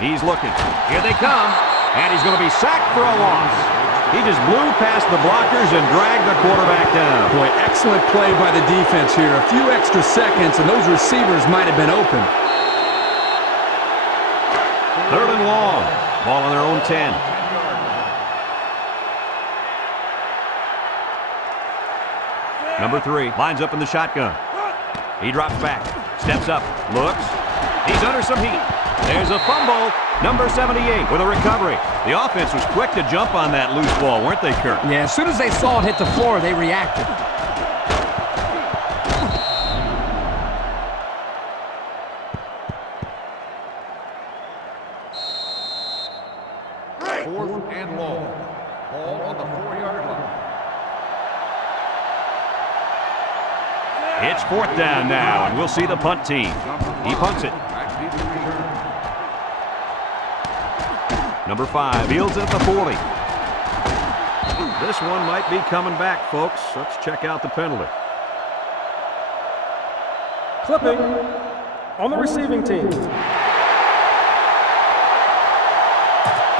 He's looking. Here they come. And he's going to be sacked for a loss. He just blew past the blockers and dragged the quarterback down. Boy, excellent play by the defense here. A few extra seconds, and those receivers might have been open. 3rd and long. Ball on their own 10. Number 3 lines up in the shotgun. He drops back, steps up, looks. He's under some heat. There's a fumble. Number 78 with a recovery. The offense was quick to jump on that loose ball, weren't they, Kurt? Yeah, as soon as they saw it hit the floor, they reacted. Fourth and long. Ball on the 4-yard line. It's 4th down now, and we'll see the punt team. He punts it. Number 5 fields it at the 40. This one might be coming back, folks. Let's check out the penalty. Clipping on the receiving team. 15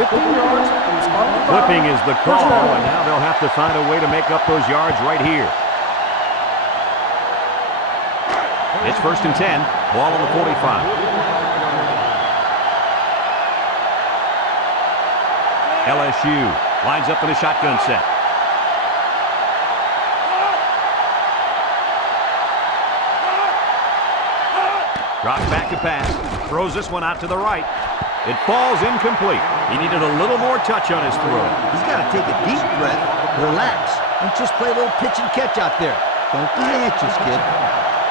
yards from the spot of the foul. Clipping is the call, First down. and now they'll have to find a way to make up those yards right here. It's 1st and 10. Ball on the 45. LSU lines up in a shotgun set. Drops back to pass. Throws this one out to the right. It falls incomplete. He needed a little more touch on his throw. He's got to take a deep breath, relax, and just play a little pitch and catch out there. Don't be anxious, kid.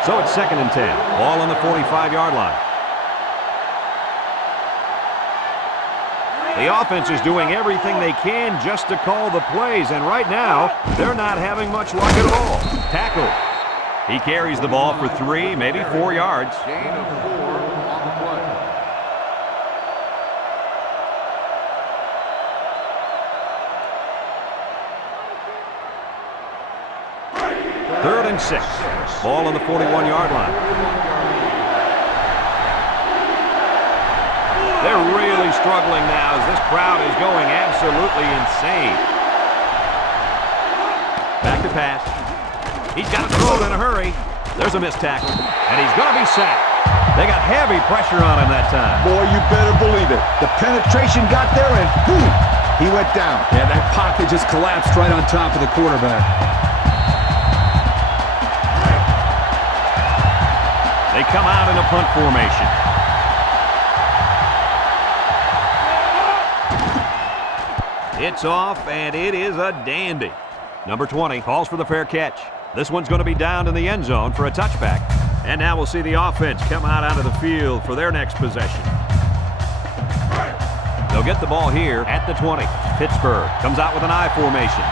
So it's 2nd and 10. Ball on the 45-yard line. The offense is doing everything they can just to call the plays, and right now, they're not having much luck at all. Tackle. He carries the ball for 3, maybe 4 yards. Gain of 4 on the play. 3rd and 6. Ball on the 41-yard line. They're really struggling now as this crowd is going absolutely insane. Back to pass. He's got to throw it in a hurry. There's a missed tackle, and he's going to be sacked. They got heavy pressure on him that time. Boy, you better believe it. The penetration got there, and boom, he went down. Yeah, that pocket just collapsed right on top of the quarterback. They come out in a punt formation. It's off, and it is a dandy. Number 20 calls for the fair catch. This one's going to be down in the end zone for a touchback. And now we'll see the offense come out onto the field for their next possession. They'll get the ball here at the 20. Pittsburgh comes out with an I formation.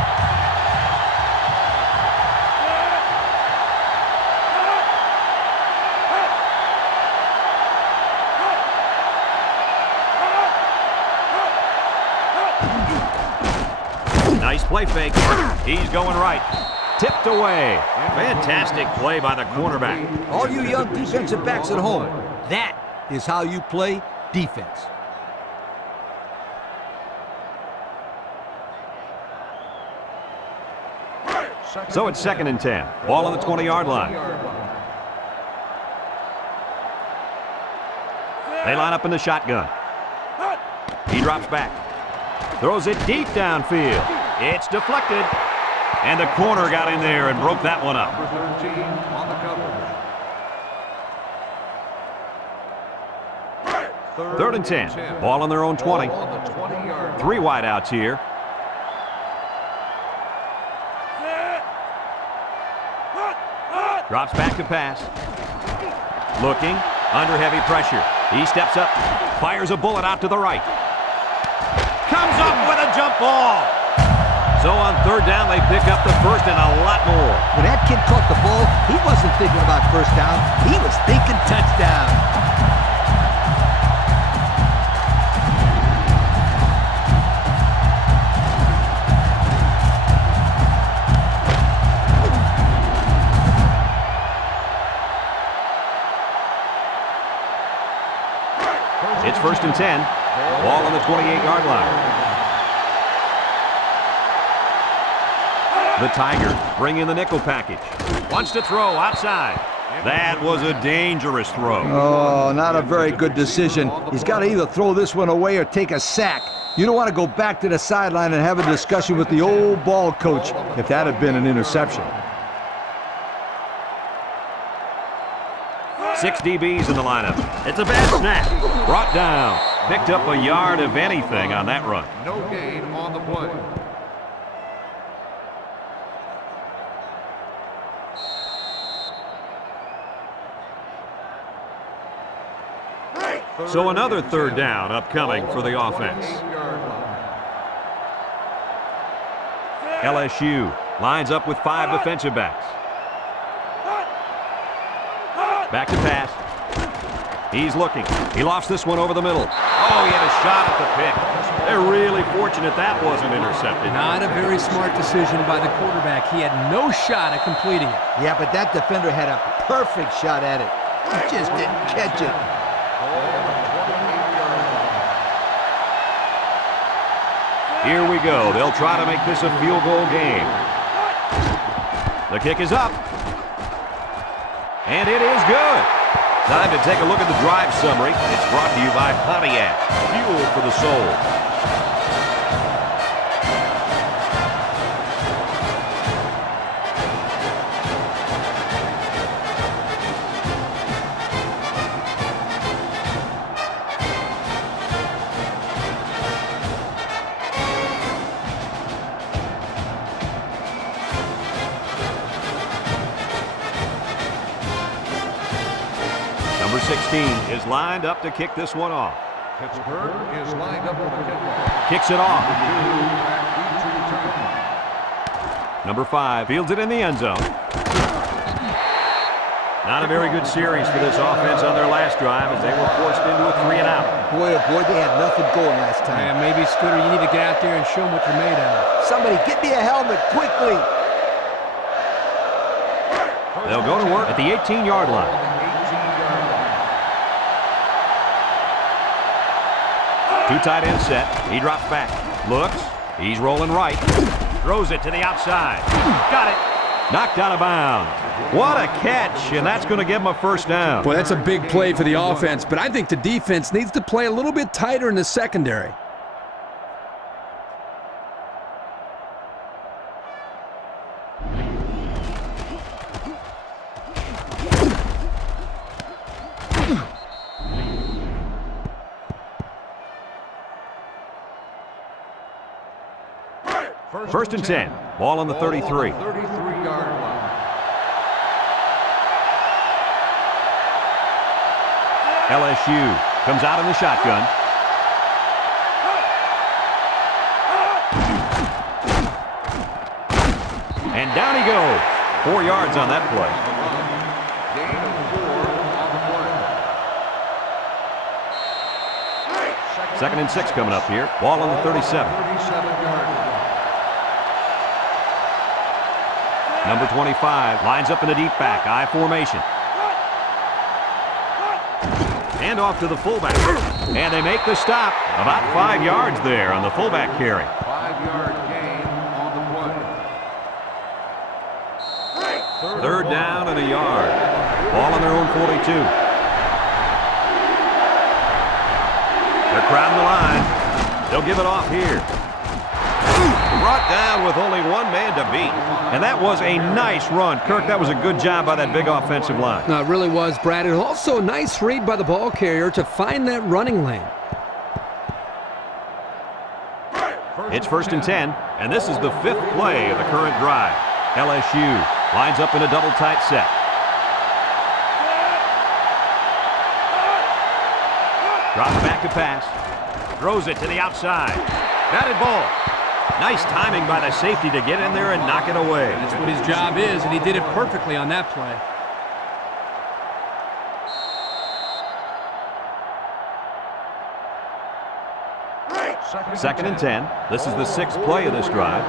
Nice play fake. He's going right. Tipped away. Fantastic play by the cornerback. All you young defensive backs at home, that is how you play defense. So it's 2nd and 10. Ball on the 20-yard line. They line up in the shotgun. He drops back. Throws it deep downfield. It's deflected. And the corner got in there and broke that one up. Number 13 on the coverage. 3rd and 10. Ball on their own 20. Ball on the 20-yard line. 3 wideouts here. Drops back to pass. Looking. Under heavy pressure. He steps up. Fires a bullet out to the right. Comes up with a jump ball. So on 3rd down, they pick up the first and a lot more. When that kid caught the ball, he wasn't thinking about first down. He was thinking touchdown. It's 1st and 10. Ball on the 28-yard line. The Tigers bring in the nickel package. Wants to throw outside. That was a dangerous throw. Oh, not a very good decision. He's got to either throw this one away or take a sack. You don't want to go back to the sideline and have a discussion with the old ball coach if that had been an interception. 6 DBs in the lineup. It's a bad snap. Brought down. Picked up a yard of anything on that run. No gain on the play. So another third down upcoming for the offense. LSU lines up with 5 defensive backs. Back to pass. He's looking. He lofts this one over the middle. Oh, he had a shot at the pick. They're really fortunate that wasn't intercepted. Not a very smart decision by the quarterback. He had no shot at completing it. Yeah, but that defender had a perfect shot at it. He just didn't catch it. Here we go. They'll try to make this a field goal game. The kick is up. And it is good. Time to take a look at the drive summary. It's brought to you by Pontiac. Fuel for the soul. Number 16 is lined up to kick this one off. Pittsburgh is lined up with the kickoff. Kicks it off. Number 5 fields it in the end zone. Not a very good series for this offense on their last drive as they were forced into a 3-and-out. Boy, oh boy, they had nothing going last time. Yeah, maybe, Scooter, you need to get out there and show them what you're made of. Somebody get me a helmet quickly. They'll go to work at the 18-yard line. Two tight end set. He drops back. Looks. He's rolling right. Throws it to the outside. Got it. Knocked out of bounds. What a catch, and that's going to give him a first down. Boy, that's a big play for the offense, but I think the defense needs to play a little bit tighter in the secondary. First and 10. Ball on the 33. 33-yard line. LSU comes out in the shotgun. And down he goes. 4 yards on that play. Gain of 4 on the play. Second and 6 coming up here. Ball on the 37. 37-yard line. Number 25 lines up in the deep back. I formation. And off to the fullback. And they make the stop. About 5 yards there on the fullback carry. 5-yard gain on the play. Third down and a yard. Ball on their own 42. They're crowding the line. They'll give it off here. Brought down with only one man to beat. And that was a nice run. Kirk, that was a good job by that big offensive line. No, it really was, Brad. And also a nice read by the ball carrier to find that running lane. It's first and 10, and this is the 5th play of the current drive. LSU lines up in a double tight set. Drops back to pass. Throws it to the outside. Batted ball. Nice timing by the safety to get in there and knock it away. That's what his job is, and he did it perfectly on that play. Second and 10. This is the 6th play of this drive.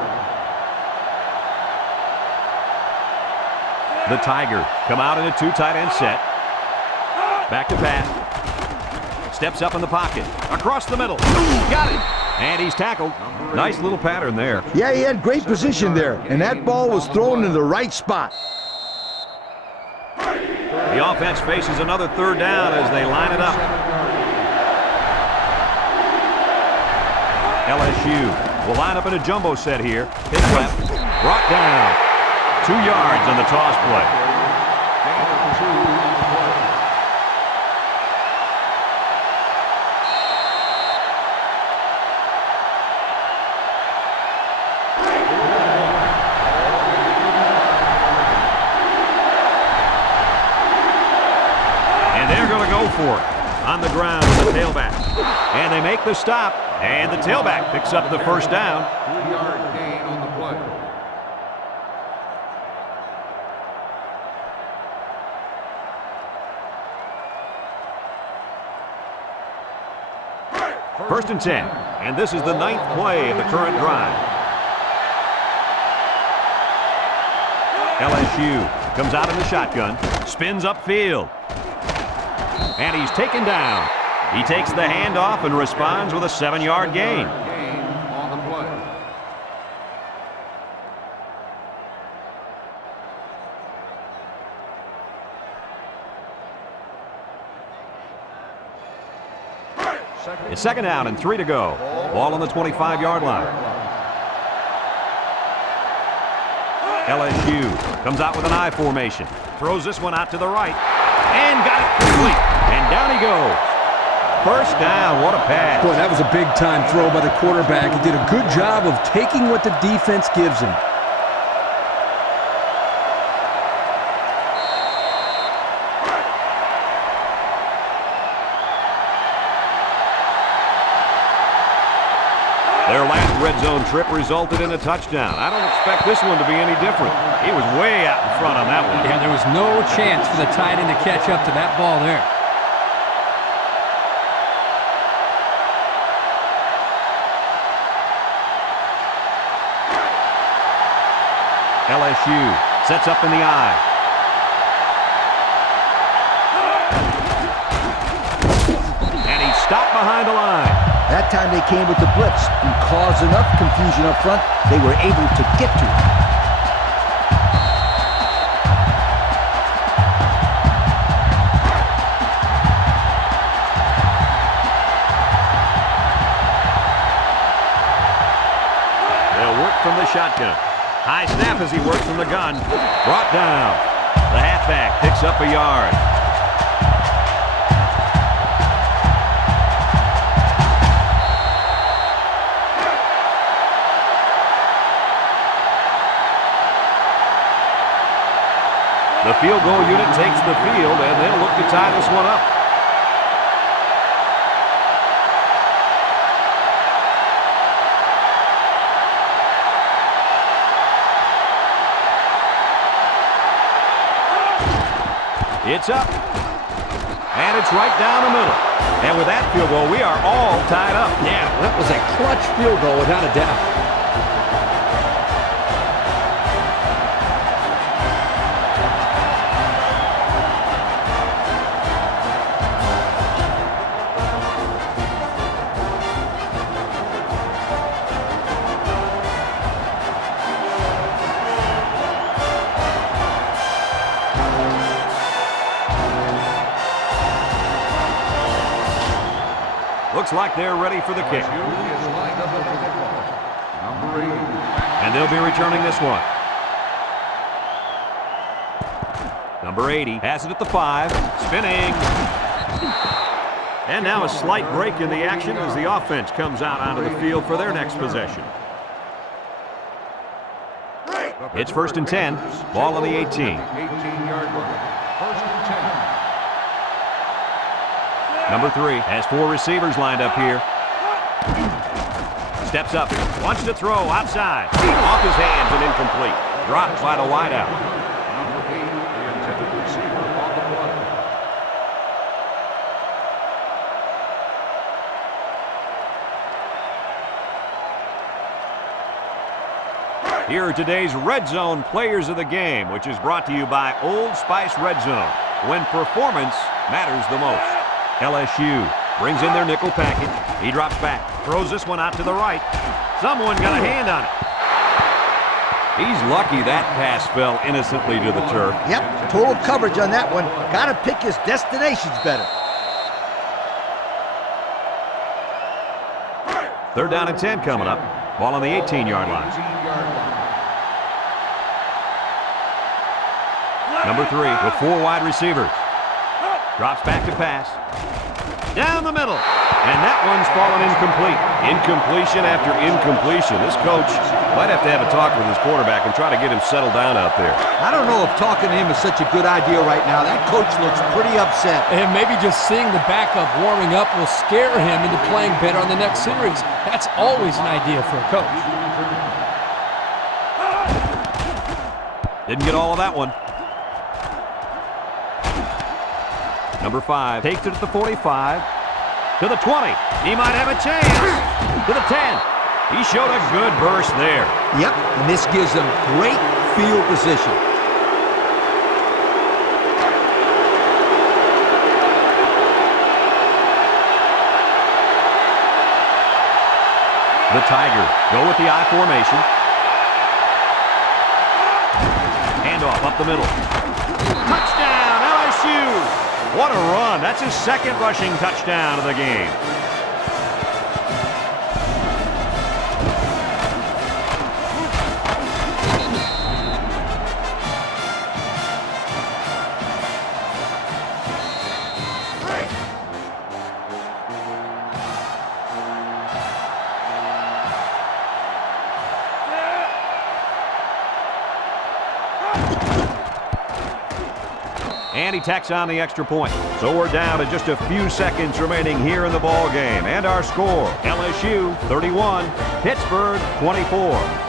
The Tigers come out in a 2 tight end set. Back to pass. Steps up in the pocket. Across the middle. Got it. And he's tackled. Nice little pattern there. Yeah, he had great position there, and that ball was thrown in the right spot. The offense faces another third down as they line it up. LSU will line up in a jumbo set here. Hit left, brought down. 2 yards on the toss play. And they're going to go for it. On the ground with the tailback. And they make the stop. And the tailback picks up the first down. 2-yard gain on the play. First and 10. And this is the 9th play of the current drive. LSU comes out in the shotgun. Spins upfield. And he's taken down. He takes the handoff and responds with a 7-yard gain. Gain on the play. It's second down and 3 to go. Ball on the 25-yard line. LSU comes out with an I formation. Throws this one out to the right. And got it complete. And down he goes. First down. What a pass. Boy, that was a big-time throw by the quarterback. He did a good job of taking what the defense gives him. Their last red zone trip resulted in a touchdown. I don't expect this one to be any different. He was way out in front on that one. Yeah, there was no chance for the tight end to catch up to that ball there. LSU sets up in the I. And he's stopped behind the line. That time they came with the blitz and caused enough confusion up front, they were able to get to it. They'll work from the shotgun. High snap as he works from the gun. Brought down. The halfback picks up a yard. The field goal unit takes the field, and they'll look to tie this one up. It's up. And it's right down the middle. And with that field goal, we are all tied up. Yeah, that was a clutch field goal without a doubt. Looks like they're ready for the kick. LSU is lined up at the kickoff. Number 80. And they'll be returning this one. Number 80 has it at the 5. Spinning. And now a slight break in the action as the offense comes out onto the field for their next possession. It's first and 10. Ball on the 18. 18-yard line. First and 10. Number 3 has 4 receivers lined up here. Steps up, wants to throw outside. Off his hands and incomplete. Dropped by the wideout. Number 8, the intended receiver on the play. Here are today's Red Zone Players of the Game, which is brought to you by Old Spice Red Zone, when performance matters the most. LSU Brings in their nickel package. He drops back. Throws this one out to the right. Someone got a hand on it. He's lucky that pass fell innocently to the turf. Yep, total coverage on that one. Got to pick his destinations better. 3rd down and 10 coming up. Ball on the 18-yard line. Number 3 with 4 wide receivers. Drops back to pass. Down the middle. And that one's fallen incomplete. Incompletion after incompletion. This coach might have to have a talk with his quarterback and try to get him settled down out there. I don't know if talking to him is such a good idea right now. That coach looks pretty upset. And maybe just seeing the backup warming up will scare him into playing better on the next series. That's always an idea for a coach. Didn't get all of that one. Number 5 takes it at the 45. To the 20. He might have a chance. To the 10. He showed a good burst there. Yep, and this gives them great field position. The Tigers go with the I formation. Handoff up the middle. Touchdown, LSU! What a run. That's his 2nd rushing touchdown of the game. And he tacks on the extra point. So we're down to just a few seconds remaining here in the ball game. And our score, LSU 31, Pittsburgh 24.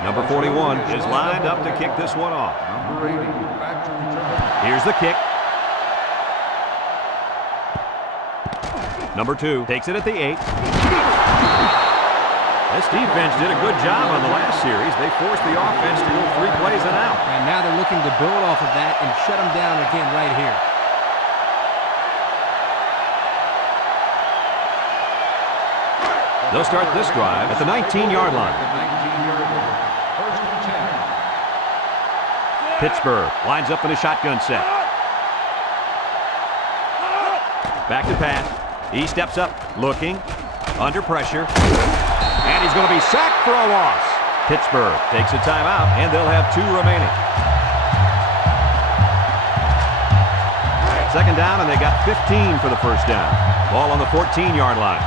Number 41 is lined up to kick this one off. Number 80, back to return. Here's the kick. Number 2 takes it at the 8. This defense did a good job on the last series. They forced the offense to go 3 plays and out. And now they're looking to build off of that and shut them down again right here. They'll start this drive at the 19-yard line. First and 10. Pittsburgh lines up in a shotgun set. Back to pass. He steps up, looking, under pressure. And he's going to be sacked for a loss. Pittsburgh takes a timeout, and they'll have 2 remaining. 2nd down, and they got 15 for the first down. Ball on the 14-yard line.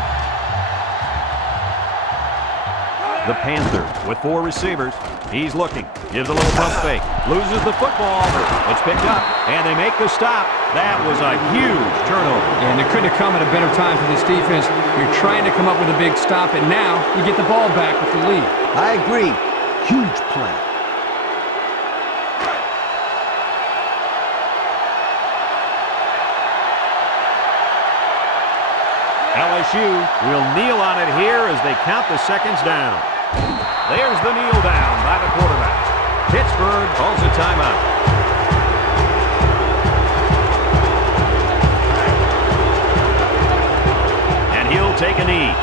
The Panther with 4 receivers. He's looking. Gives a little pump fake. Loses the football. It's picked up. And they make the stop. That was a huge turnover. And it couldn't have come at a better time for this defense. You're trying to come up with a big stop, and now you get the ball back with the lead. I agree. Huge play. LSU will kneel on it here as they count the seconds down. There's the kneel down by the quarterback. Pittsburgh calls a timeout. And he'll take a knee.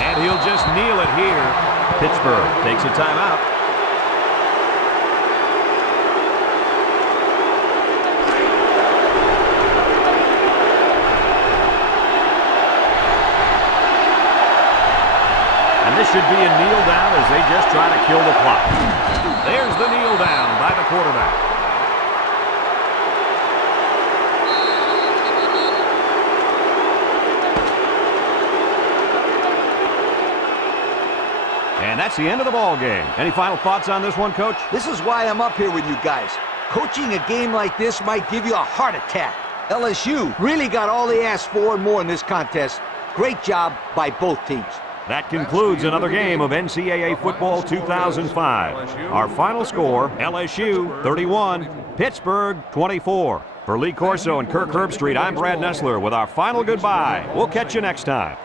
And he'll just kneel it here. Pittsburgh takes a timeout. This should be a kneel down as they just try to kill the clock. There's the kneel down by the quarterback. And that's the end of the ball game. Any final thoughts on this one, Coach? This is why I'm up here with you guys. Coaching a game like this might give you a heart attack. LSU really got all they asked for and more in this contest. Great job by both teams. That concludes another game of NCAA Football 2005. Our final score, LSU 31, Pittsburgh 24. For Lee Corso and Kirk Herbstreit, I'm Brad Nessler with our final goodbye. We'll catch you next time.